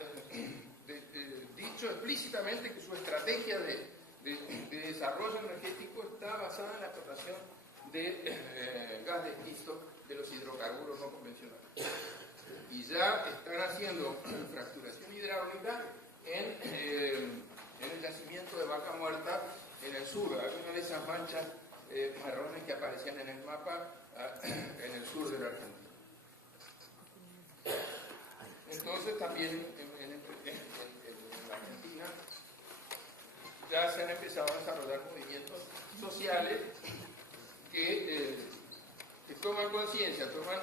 dicho explícitamente que su estrategia de desarrollo energético está basada en la explotación de gas de esquisto de los hidrocarburos no convencionales. Y ya están haciendo fracturación hidráulica en el yacimiento de Vaca Muerta en el sur, alguna de esas manchas marrones que aparecían en el mapa en el sur de la Argentina. Entonces también en la Argentina ya se han empezado a desarrollar movimientos sociales que toman conciencia, toman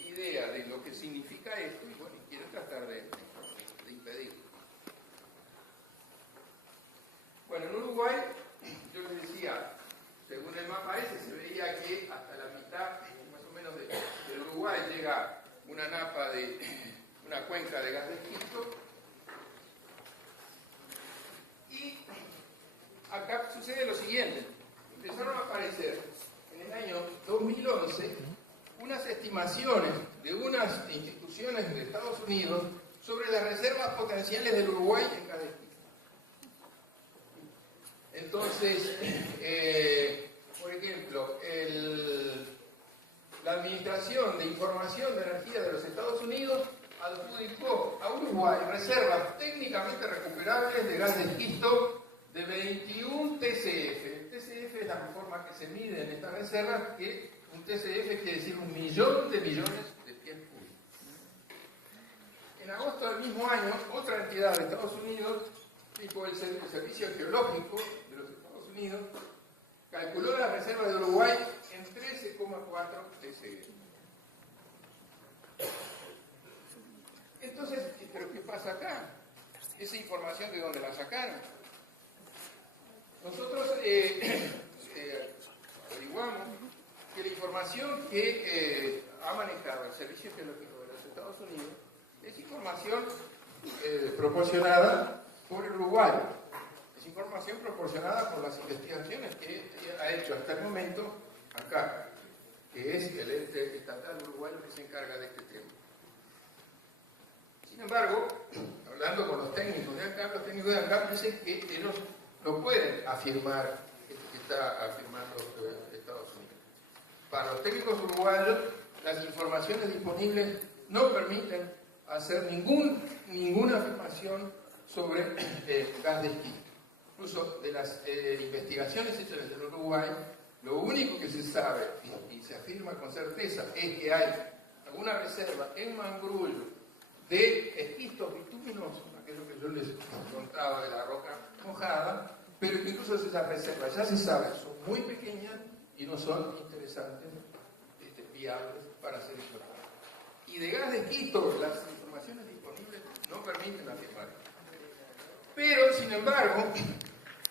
idea de lo que significa esto y bueno, quieren tratar de impedirlo. Bueno, en Uruguay, yo les decía, según el mapa ese, se veía que hasta la mitad, más o menos, del Uruguay llega una napa de una cuenca de gas de esquisto. Y acá sucede lo siguiente: empezaron a aparecer en el año 2011 unas estimaciones de unas instituciones de Estados Unidos sobre las reservas potenciales del Uruguay en gas de esquisto. Entonces, por ejemplo, la Administración de Información de Energía de los Estados Unidos adjudicó a Uruguay reservas técnicamente recuperables de gas de esquisto de 21 TCF. El TCF es la forma que se mide en estas reservas, que un TCF quiere decir 1.000.000 de millones de pies cúbicos. En agosto del mismo año, otra entidad de Estados Unidos, tipo el Servicio Geológico de los Estados Unidos, calculó la reserva de Uruguay en 13,4 TCF. Entonces, ¿pero qué pasa acá? Esa información, ¿de dónde la sacaron? Nosotros averiguamos que la información que ha manejado el Servicio Geológico de los Estados Unidos es información proporcionada por el Uruguay. Es información proporcionada por las investigaciones que ha hecho hasta el momento acá, que es el ente estatal uruguayo que se encarga de este tema. Sin embargo, hablando con los técnicos de ANCAP dicen que ellos no pueden afirmar esto que está afirmando Estados Unidos. Para los técnicos uruguayos, las informaciones disponibles no permiten hacer ninguna afirmación sobre gas de esquisto. Incluso de las investigaciones hechas desde el Uruguay, lo único que se sabe y se afirma con certeza es que hay alguna reserva en Mangrullo de esquistos bituminosos, aquello que yo les contaba de la roca mojada, pero que incluso esas reservas ya se sabe, son muy pequeñas y no son interesantes, viables para ser explotadas. Y de gas de esquisto, las informaciones disponibles no permiten afirmar. Pero, sin embargo,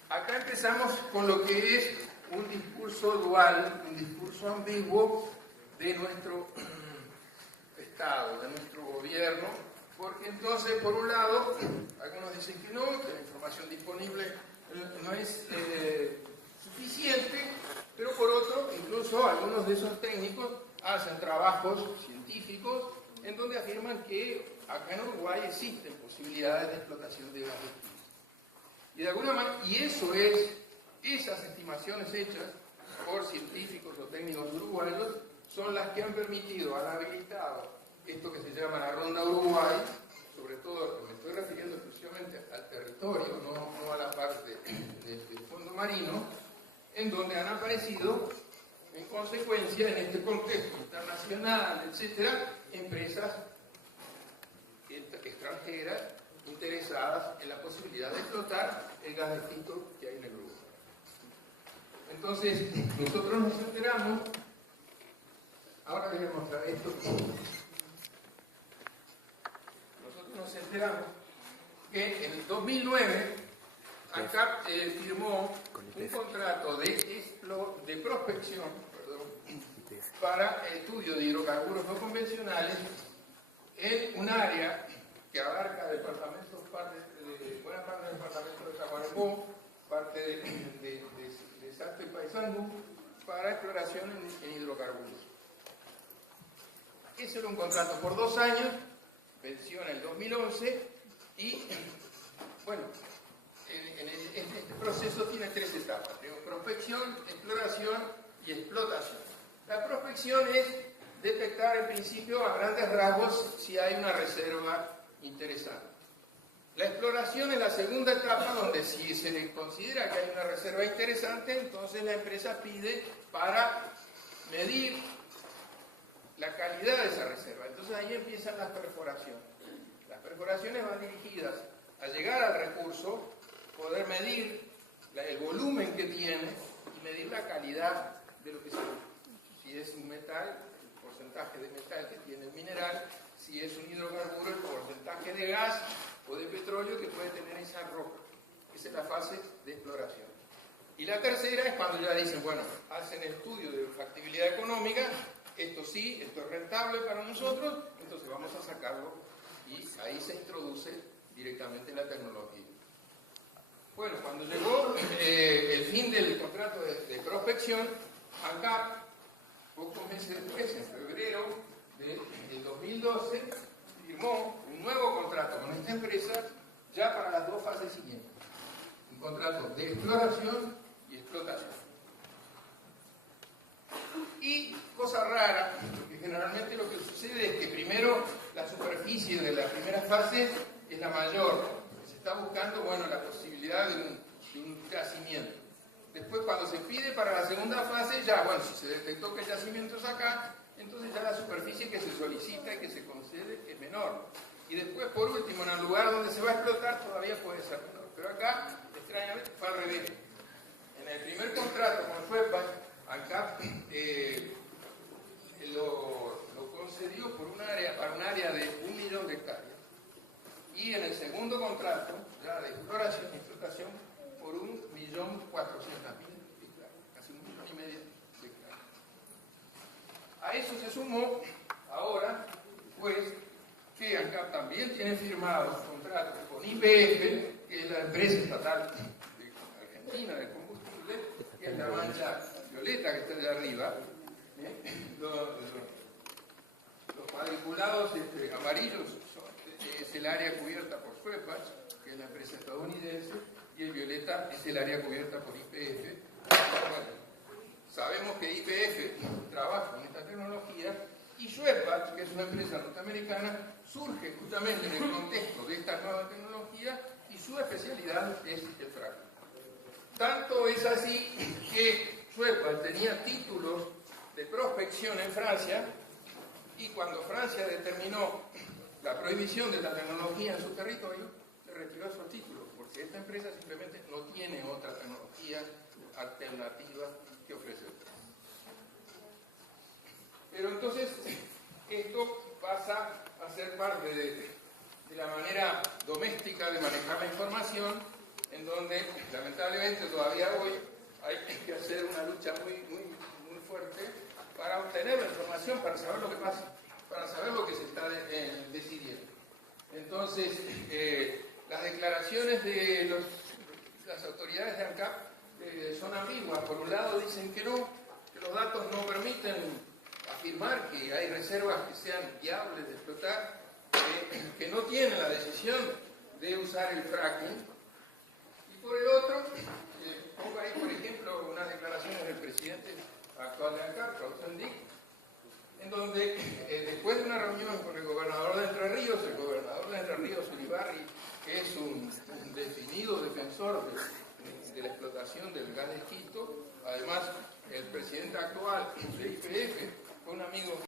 acá empezamos con lo que es un discurso dual, un discurso ambiguo de nuestro Estado Estado, de nuestro gobierno, porque entonces, por un lado, algunos dicen que la información disponible no es suficiente, pero por otro, incluso algunos de esos técnicos hacen trabajos científicos en donde afirman que acá en Uruguay existen posibilidades de explotación de gas de esquisto. Y de alguna manera, y eso es, esas estimaciones hechas por científicos o técnicos uruguayos son las que han permitido, han habilitado esto que se llama la Ronda Uruguay, sobre todo, me estoy refiriendo exclusivamente al territorio, no a la parte del fondo marino, en donde han aparecido, en consecuencia, en este contexto internacional, etcétera, empresas extranjeras interesadas en la posibilidad de explotar el gas de esquisto que hay en el Uruguay. Entonces, nosotros nos enteramos, ahora les voy a mostrar esto. Nosotros nos enteramos que en el 2009 ANCAP firmó un contrato de prospección para estudio de hidrocarburos no convencionales en un área que abarca buena parte del departamento de Tacuarembó, parte de Salto y Paysandú, para exploración en hidrocarburos. Ese era un contrato por 2 años, venció en el 2011 y, bueno, este proceso tiene 3 etapas: prospección, exploración y explotación. La prospección es detectar en principio a grandes rasgos si hay una reserva interesante. La exploración es la segunda etapa, donde si se considera que hay una reserva interesante, entonces la empresa pide para medir la calidad de esa reserva. Entonces ahí empiezan las perforaciones. Las perforaciones van dirigidas a llegar al recurso, poder medir el volumen que tiene y medir la calidad de lo que se ve. Si es un metal, el porcentaje de metal que tiene el mineral; si es un hidrocarburo, el porcentaje de gas o de petróleo que puede tener esa roca. Esa es la fase de exploración. Y la tercera es cuando ya dicen, bueno, hacen estudio de factibilidad económica, esto sí, esto es rentable para nosotros, entonces vamos a sacarlo, y ahí se introduce directamente la tecnología. Bueno, cuando llegó el fin del contrato de prospección, ANCAP, pocos meses después, en febrero del 2012, firmó un nuevo contrato con esta empresa ya para las 2 fases siguientes. Un contrato de exploración y explotación. Y, cosa rara, porque generalmente lo que sucede es que primero la superficie de la primera fase es la mayor. Se está buscando, bueno, la posibilidad de un yacimiento. Después, cuando se pide para la segunda fase, ya, bueno, si se detectó que el yacimiento es acá, entonces ya la superficie que se solicita y que se concede es menor. Y después, por último, en el lugar donde se va a explotar todavía puede ser menor. Pero acá, extrañamente, fue al revés. En el primer contrato con Suepa, ANCAP lo concedió para un área de 1 millón de hectáreas. Y en el segundo contrato, ya de exploración y explotación, por 1.400.000 hectáreas, casi 1,5 millones de hectáreas. A eso se sumó ahora, pues, que ANCAP también tiene firmados contratos con YPF, que es la empresa estatal de Argentina de combustible, que es la mancha violeta que está allá arriba. Los cuadriculados amarillos es el área cubierta por Suepa, que es la empresa estadounidense, y el violeta es el área cubierta por YPF. Bueno, sabemos que YPF trabaja con esta tecnología, y Suepa, que es una empresa norteamericana, surge justamente en el contexto de esta nueva tecnología, y su especialidad es el fracking. Tanto es así que Suepa tenía títulos de prospección en Francia, y cuando Francia determinó la prohibición de la tecnología en su territorio, se retiró esos títulos, porque esta empresa simplemente no tiene otra tecnología alternativa que ofrecer. Pero entonces, esto pasa a ser parte de la manera doméstica de manejar la información, en donde lamentablemente todavía hoy hay que hacer una lucha muy fuerte para obtener la información, para saber lo que pasa, para saber lo que se está Entonces, las declaraciones de las autoridades de ANCAP son ambiguas. Por un lado dicen que no, que los datos no permiten afirmar que hay reservas que sean viables de explotar, que no tienen la decisión de usar el fracking. Y por el otro, pongo ahí, por ejemplo, unas declaraciones del presidente actual de ANCAP, Clausen Dick, en donde después de una reunión con el gobernador de Entre Ríos, el gobernador de Entre Ríos, Ulibarri, que es un definido defensor de la explotación del gas de esquisto, además el presidente actual de IPF fue un amigo